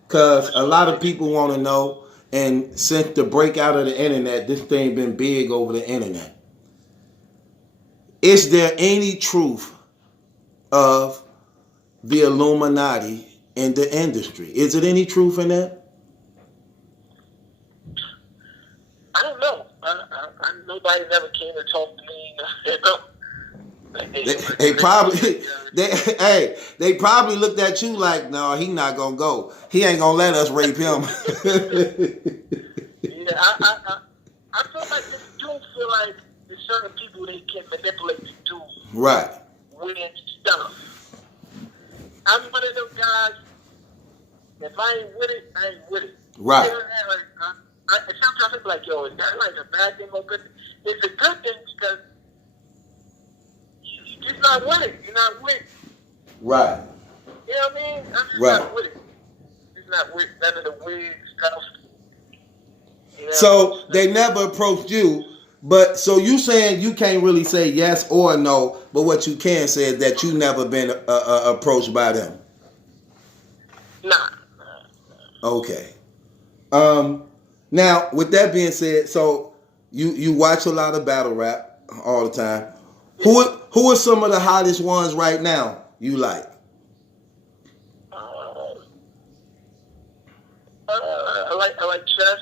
because a lot of people want to know. And since the breakout of the internet, this thing been big over the internet. Is there any truth of the Illuminati in the industry? Is it any truth in that? I don't know. Nobody never came to talk to me. You know? They probably looked at you like, no, he not gonna go. He ain't gonna let us rape him. Yeah, I feel like they do feel like there's certain people they can manipulate to do right weird stuff. I'm one of those guys. If I ain't with it, I ain't with it. Right. You know, sometimes I be like, yo, is that like a bad thing or good? It's a good thing because you're not with it. You're not with it. Right. You know what I mean? I'm just right. not with it. Just not with none of the weird stuff. You know? So they never approached you, but so you saying you can't really say yes or no, but what you can say is that you never been approached by them. Nah. Okay. Now with that being said, so you watch a lot of battle rap all the time. Who are some of the hottest ones right now you like? I like chess.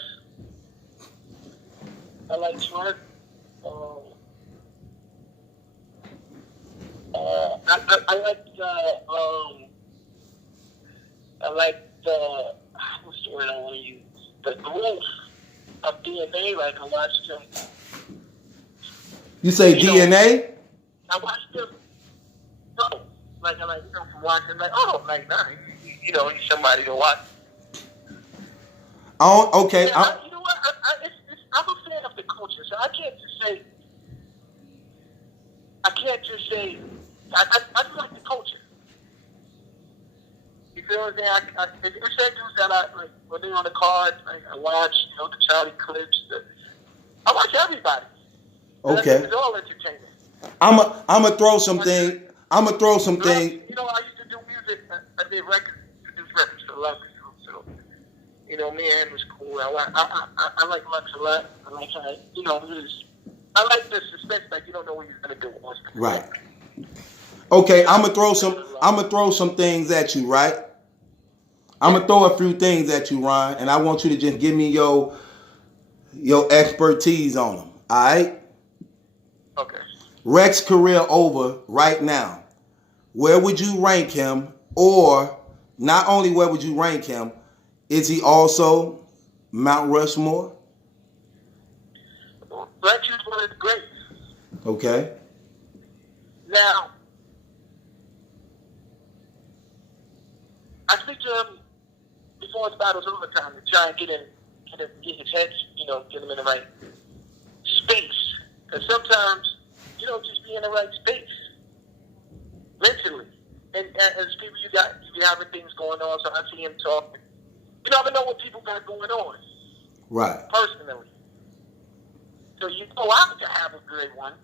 I like Trent. I like the what's the word I want to use? The growth of DNA. Like I watched him. You say DNA? I watched him. No, like I from watching. Like nah, he's somebody to watch. Oh, okay. Yeah, you know what? I'm a fan of the culture, so I can't just say. I just like the culture. You feel what I'm saying? It's that dudes that I like when they're on the card. Like, I watch, the Charlie clips. I watch everybody. Okay. It's all entertainment. I'm a throw some thing. I'm gonna throw some thing. I used to do music. I did records, produce records for Lux. So, me and him was cool. I like Lux a lot. I like how, I like the suspense, like you don't know what he's gonna do. Right. Okay, I'm gonna throw some things at you, right? I'm gonna throw a few things at you, Ron, and I want you to just give me your expertise on them. All right? Okay. Rex career over right now. Where would you rank him? Or not only where would you rank him, is he also Mount Rushmore? Rex is one of the greats. Okay. Now, I speak to him before his battles all the time to try and get his head, get him in the right space. Because sometimes you don't just be in the right space mentally. And as people, you be having things going on. So I see him talking. You never know what people got going on. Right. Personally. So I could have a good one.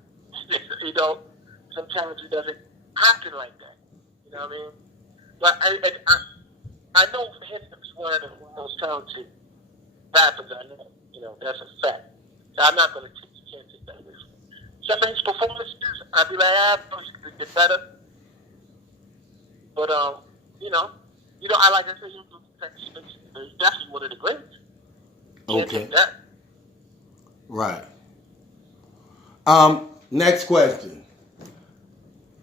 Sometimes it doesn't happen like that. You know what I mean? But I know him is one of the most talented rappers I know. That's a fact. So I'm not going to can't take that away from him. Some of his performances, I'd be like, I could get better. But, I like I said, he's definitely one of the greats. Okay. Right. Next question.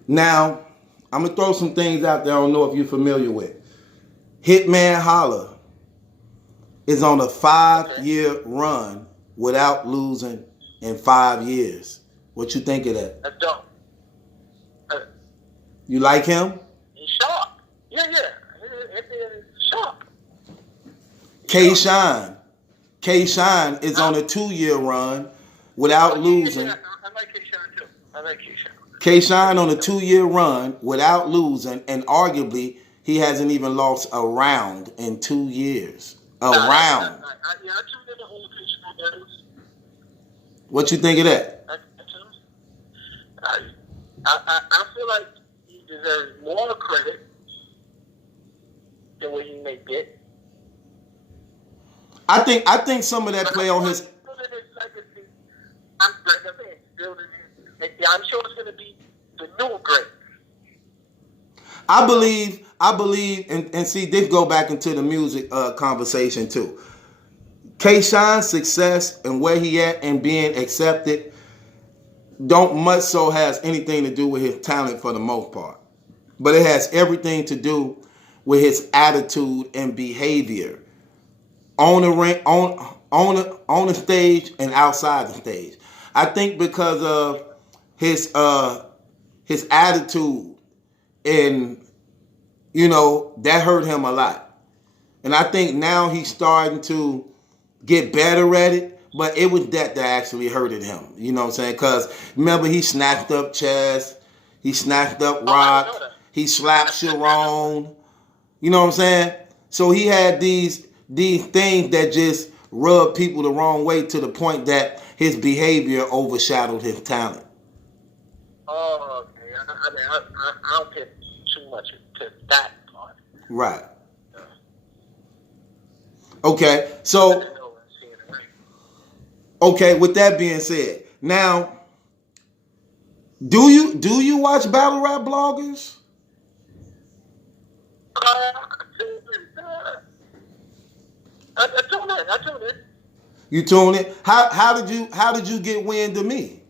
Now, I'm going to throw some things out there I don't know if you're familiar with. Hitman Holla is on a 5-year run without losing in 5 years. What you think of that? I don't. You like him? He's sharp. Yeah. He's sharp. K-Shine is on a 2-year run without losing. I like K-Shine too. I like K-Shine. K-Shine on a 2-year run without losing, and arguably he hasn't even lost a round in 2 years. A round. I tuned in the whole K-Shine battles. What you think of that? I feel like he deserves more credit than what he may get. I think some of that play on his. I'm sure it's going to be the new great. I believe, and see, this go back into the music conversation too. K-Shine's success and where he at and being accepted don't much so has anything to do with his talent for the most part, but it has everything to do with his attitude and behavior on the ring, on the stage and outside the stage. I think because of his attitude, and that hurt him a lot. And I think now he's starting to get better at it. But it was that actually hurted him. You know what I'm saying? Because remember, he snatched up Chess. He snatched up Rock. He slapped Sharon. You know what I'm saying? So he had these things that just rubbed people the wrong way to the point that his behavior overshadowed his talent. Oh, okay. I don't get too much into that part. Right. Okay, so... Okay, with that being said, now, do you watch battle rap bloggers? I tune in. You tune in? How did you get wind of me?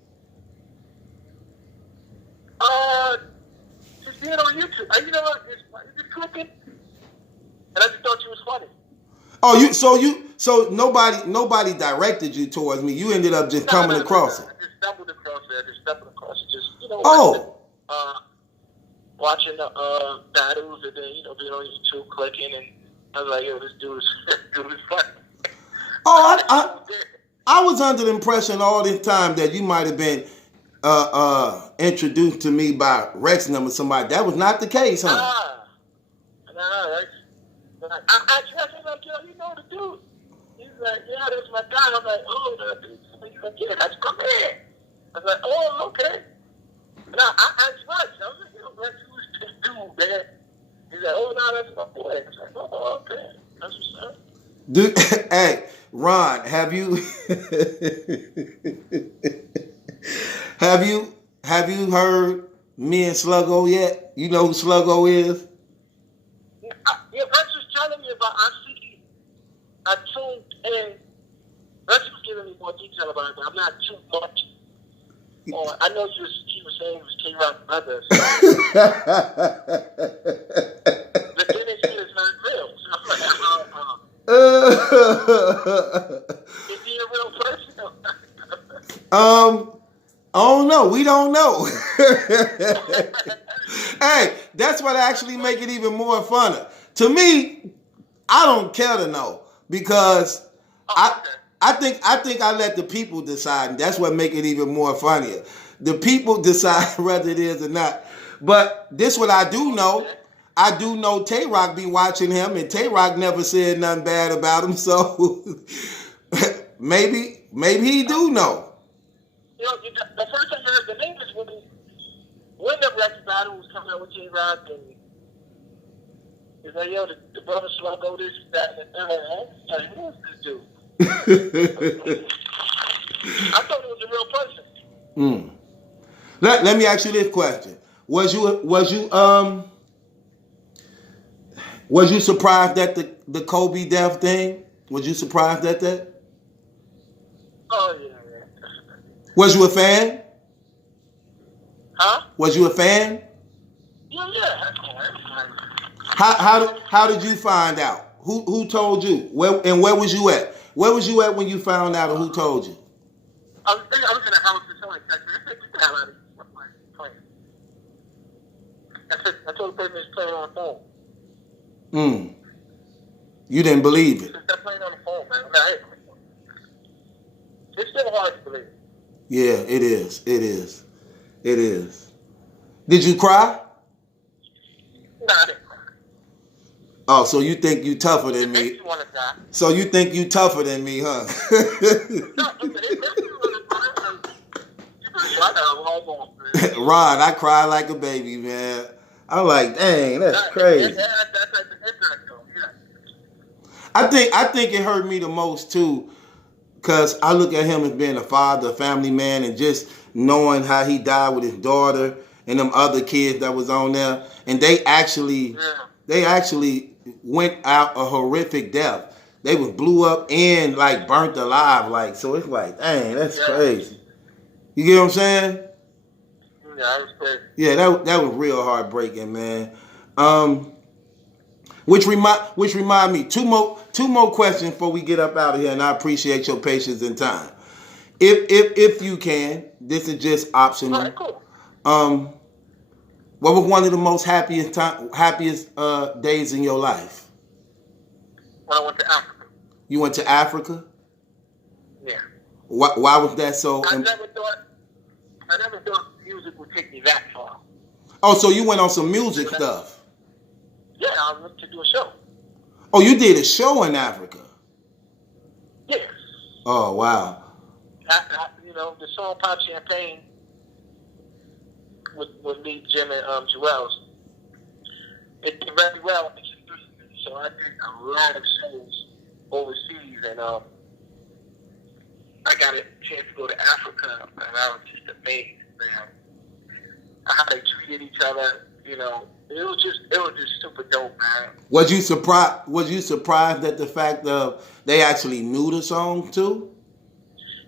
Just being on YouTube. You know what? It's clicking, and I just thought you was funny. Oh, so nobody directed you towards me. You ended up just coming across it. I just stumbled across it. Just watching the battles, and then being on YouTube, clicking, and I was like, yo, this dude is funny. Oh, I was under the impression all this time that you might have been introduced to me by Rex or somebody. That was not the case, huh? Nah, that's. I was like, yo, you know the dude. He's like, yeah, that's my guy. I'm like, oh, that dude. He's like, yeah, that's my man. I was like, oh, okay. And I asked Rex. I was like, yo, Rex, who's this dude, man? He's like, oh, no, that's my boy. I was like, oh, okay. That's what's up. Dude, hey, Ron, have you heard me and Sluggo yet? You know who Sluggo is? Yeah, Rex was telling me about. I tuned in. Rex was giving me more detail about it, but I'm not too much. I know he was saying it was K-Rock brother. But then they said it's not real. So I'm like, is he a real person? I don't know. We don't know. Hey, that's what actually make it even more funner. To me, I don't care to know because I think I let the people decide, and that's what make it even more funnier. The people decide whether it is or not. But this what I do know. I do know Tay-Rock be watching him, and Tay-Rock never said nothing bad about him, so maybe he do know. The first time I heard the name is when the Rex battle was coming out with Tay-Rock, and he's like, yo, the brother Sluggo, this, that, and that. Like, who is this dude? I thought it was a real person. Let me ask you this question: Was you surprised at the Kobe death thing? Was you surprised at that? Oh yeah. Was you a fan? Huh? Was you a fan? Yeah. How did you find out? Who told you? Where was you at? Where was you at when you found out, or who told you? I was in a house and someone texted me. Get the hell out of here. I told the person he was playing on the phone. You didn't believe it. They're playing on the phone, man. It's still hard to believe. Yeah, it is. It is. It is. Did you cry? Nah, I didn't cry. Oh, so you think you tougher than It makes me? you want to die. So you think you tougher than me, huh? No, it makes you want to die. I got a long one, man. Ron, I cried like a baby, man. I'm like, dang, that's crazy. That's like the internet, though. Yeah. I think it hurt me the most too, cause I look at him as being a father, a family man, and just knowing how he died with his daughter and them other kids that was on there, and they actually went out a horrific death. They was blew up and like burnt alive, like, so it's like, dang, that's crazy. You get what I'm saying? Yeah, I was crazy. Yeah, that was real heartbreaking, man. Which remind me, two more questions before we get up out of here, and I appreciate your patience and time. If you can, this is just optional. All right, cool. What was one of the most happiest days in your life? When I went to Africa. You went to Africa? Yeah. Why was that so? I never thought music would take me that far. Oh, so you went on some music stuff? Yeah, I went to do a show. Oh, you did a show in Africa? Yes. Oh, wow. The song Pop Champagne with me, Jim, and Joel's, it did very well. So I did a lot of shows overseas, and I got a chance to go to Africa, and I was just amazed, man. How they treated each other, it was just super dope, man. Was you surprised at the fact of they actually knew the song too?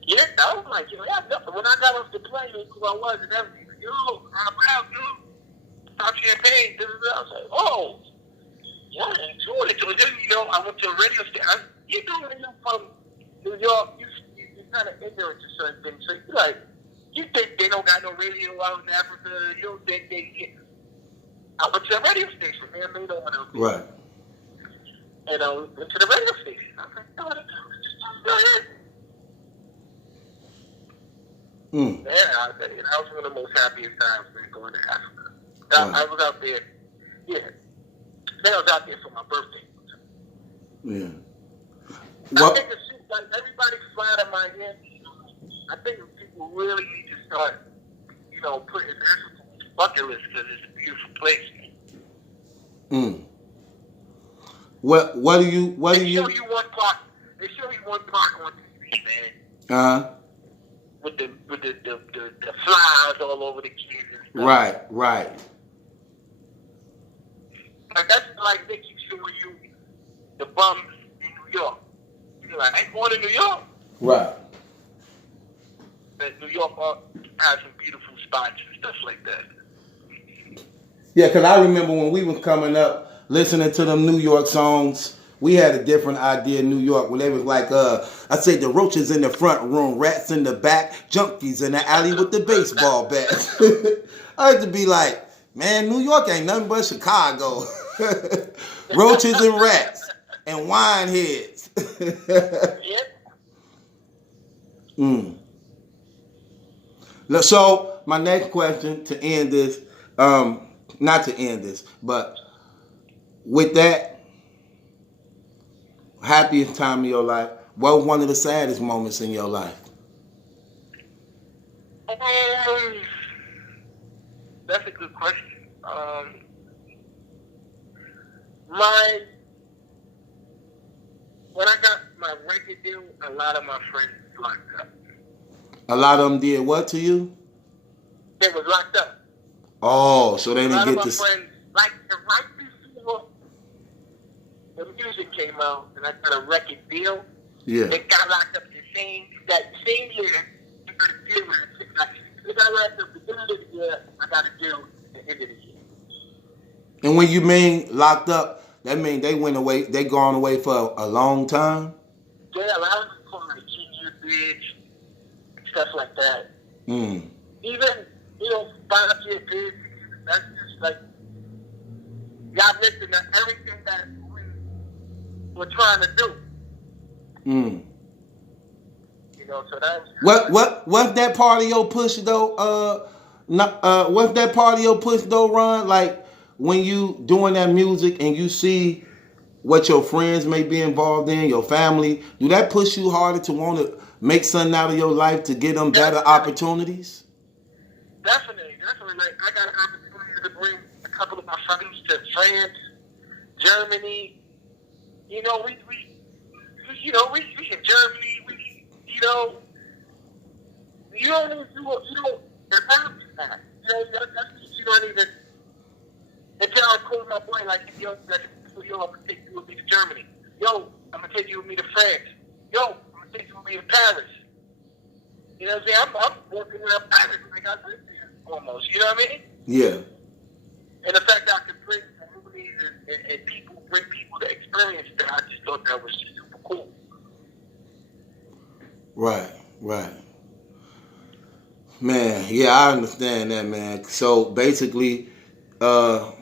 Yeah, I was like, when I got off the plane, they knew who I was and everything. I'm Browz, dude. Pop Champagne. I was like, oh, yeah, I enjoyed it. So then, I went to a radio station. When you're from New York, you're kind of ignorant to certain things. So you're like, you think they don't got no radio out in Africa. You don't think they get. I went to a radio station. Man, made over there. Right. And I went to the radio station. I was like, no, just go ahead. Yeah, that was one of the most happiest times, man, going to Africa. I was out there. Yeah. Then I was out there for my birthday. Yeah. I think like everybody's flying in Miami. I think people really need to start, putting Africa on the bucket list because it's a beautiful place. What do you? They show you one park on TV, man. With the flies all over the kids and stuff. Right. Like that's like they keep showing you the bums in New York. You're like, I ain't going to New York. Right. But New York has some beautiful spots and stuff like that. Yeah, because I remember when we was coming up, listening to them New York songs, we had a different idea in New York when they was like, I say the roaches in the front room, rats in the back, junkies in the alley with the baseball bats. I had to be like, man, New York ain't nothing but Chicago. Roaches and rats and wine heads. So my next question to end this, not to end this, but with that, happiest time of your life, what was one of the saddest moments in your life? That's a good question. When I got my record deal, a lot of my friends locked up. A lot of them did what to you? They was locked up. Oh, so they didn't get this. A lot of my friends, like right before the music came out and I got a record deal, they got locked up that same year. I got a deal with it. They got locked up at the beginning of the year. I got a deal at the end of the year. And when you mean locked up, that means they went away. They gone away for a long time. Yeah, a lot of them for like 10-year bids, stuff like that. Even 5-year bids. That's just like y'all missing everything that we're trying to do. So that was what's that part of your push though? What's that part of your push though, Ron? Like when you doing that music and you see what your friends may be involved in, your family, do that push you harder to want to make something out of your life to get them better opportunities? Definitely. Like I got an opportunity to bring a couple of my friends to France, Germany. We in Germany. You don't even do that. You don't even. Until I call my boy like, yo, I'm gonna take you with me to Germany. Yo, I'm gonna take you with me to France. Yo, I'm gonna take you with me to Paris. You know what I'm saying? I'm working around Paris like I live there almost. You know what I mean? Yeah. And the fact that I could bring movies and bring people to experience that, I just thought that was just super cool. Right. Man, yeah, I understand that, man. So basically at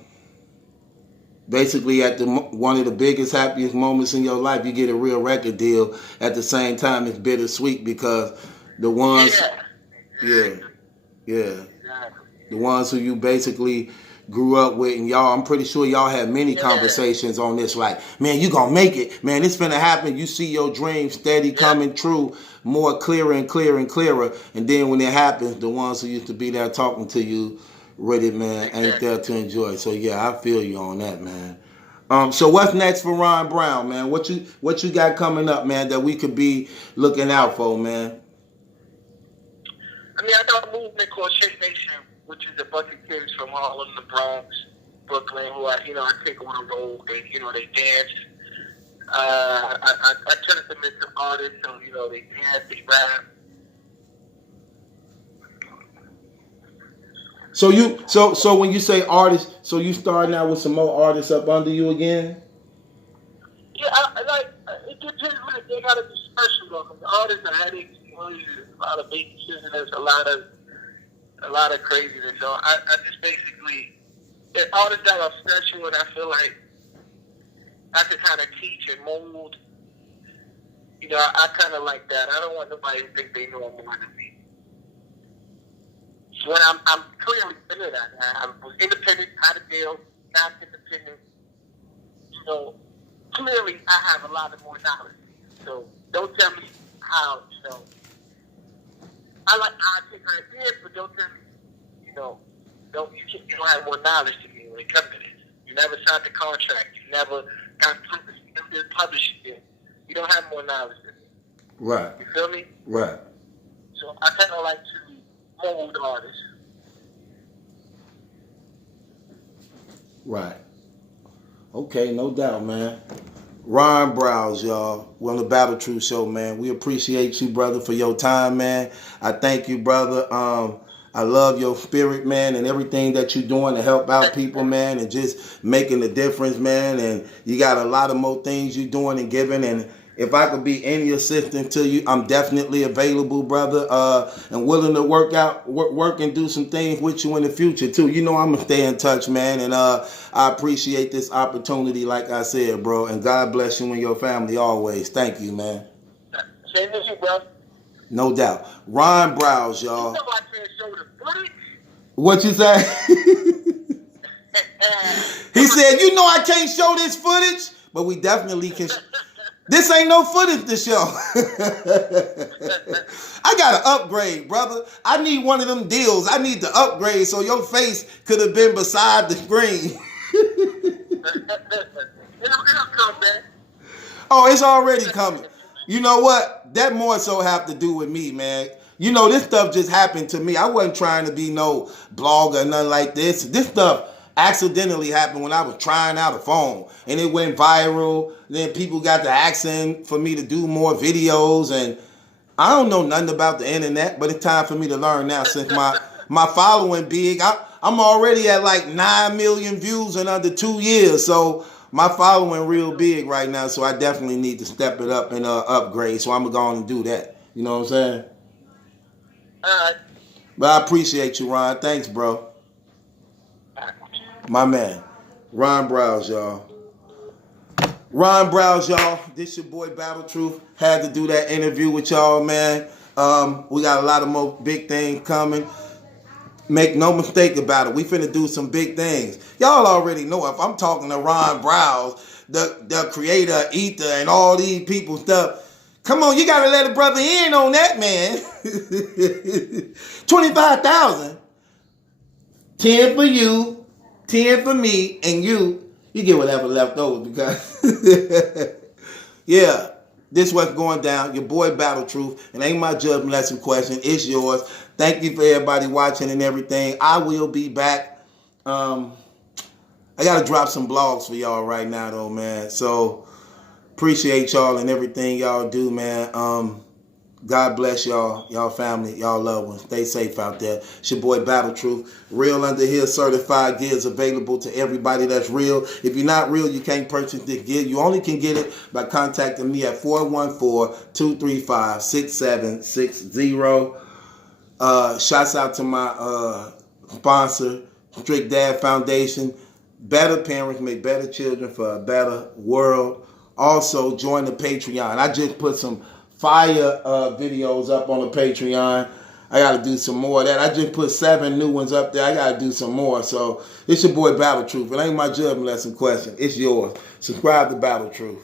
one of the biggest, happiest moments in your life, you get a real record deal. At the same time, it's bittersweet because the ones, yeah, the ones who you basically grew up with, and y'all, I'm pretty sure y'all had many conversations on this. Like, man, you gonna make it, man. It's finna happen. You see your dream steady coming true, more clearer and clearer and clearer. And then when it happens, the ones who used to be there talking to you with it, man, ain't there to enjoy. So yeah, I feel you on that, man. So what's next for Ron Brown, man? What you got coming up, man, that we could be looking out for, man? I mean, I got a movement called Shake Nation, which is a bunch of kids from Harlem, the Browz, Brooklyn, who I take on the road. They dance. I turn them into artists, so they dance, they rap. So when you say artists, so you starting out with some more artists up under you again? Yeah, it depends. Like, they gotta be special though. Cause the artists are headaches, a lot of babysitting, a lot of craziness. So I just basically, if artists that are special and I feel like I can kind of teach and mold, I kind of like that. I don't want nobody to think they know more than me. When I'm clearly better than that. I was independent, out of jail, not independent. Clearly I have a lot of more knowledge. So don't tell me how, I take ideas, but don't tell me, you don't have more knowledge to me when it comes to this. You never signed the contract. You never got published. You never did publish it. You don't have more knowledge than me. Right. You feel me? Right. So I kind of like to mold artists. Right. Okay, no doubt, man. Ron Browz, y'all. We're on the Battle Truth Show, man. We appreciate you, brother, for your time, man. I thank you, brother. I love your spirit, man, and everything that you're doing to help out people, man, and just making a difference, man. And you got a lot of more things you're doing and giving, and if I could be any assistance to you, I'm definitely available, brother, and willing to work and do some things with you in the future, too. I'm going to stay in touch, man, and I appreciate this opportunity, like I said, bro, and God bless you and your family always. Thank you, man. Same as you, bro. No doubt. Ron Browz, y'all. You know I can't show the footage. What you say? He said, I can't show this footage, but we definitely can. This ain't no footage to show. I got to upgrade, brother. I need one of them deals. I need to upgrade so your face could have been beside the screen. It'll come, man. Oh, it's already coming. You know what? That more so have to do with me, man. This stuff just happened to me. I wasn't trying to be no blogger or nothing like this. This stuff accidentally happened when I was trying out a phone, and it went viral. Then people got to asking for me to do more videos, and I don't know nothing about the internet, but it's time for me to learn now since my following big. I'm already at like 9 million views in under 2 years, so my following real big right now, so I definitely need to step it up and upgrade, so I'm going to go on and do that. You know what I'm saying? All right. But I appreciate you, Ron. Thanks, bro. My man, Ron Browz, y'all. Ron Browz, y'all. This your boy Battle Truth. Had to do that interview with y'all, man. We got a lot of more big things coming. Make no mistake about it. We finna do some big things. Y'all already know if I'm talking to Ron Browz, the creator of Ether and all these people stuff. Come on, you gotta let a brother in on that, man. 25,000. 10 for you, 10 for me, and you get whatever left over because yeah, this what's going down. Your boy Battle Truth. It ain't my judgment lesson question. It's yours. Thank you for everybody watching and everything. I will be back. I gotta drop some blogs for y'all right now though, man. So appreciate y'all and everything y'all do, man. God bless y'all family, y'all loved ones. Stay safe out there. It's your boy Battle Truth. Real Under Here certified gear is available to everybody that's real. If you're not real, you can't purchase this gear. You only can get it by contacting me at 414-235-6760. Shouts out to my sponsor, Strict Dad Foundation. Better parents make better children for a better world. Also, join the Patreon. I just put some fire videos up on the Patreon. I got to do some more of that. I just put 7 new ones up there. I got to do some more. So it's your boy Battle Truth. It ain't my judgment lesson question. It's yours. Subscribe to Battle Truth.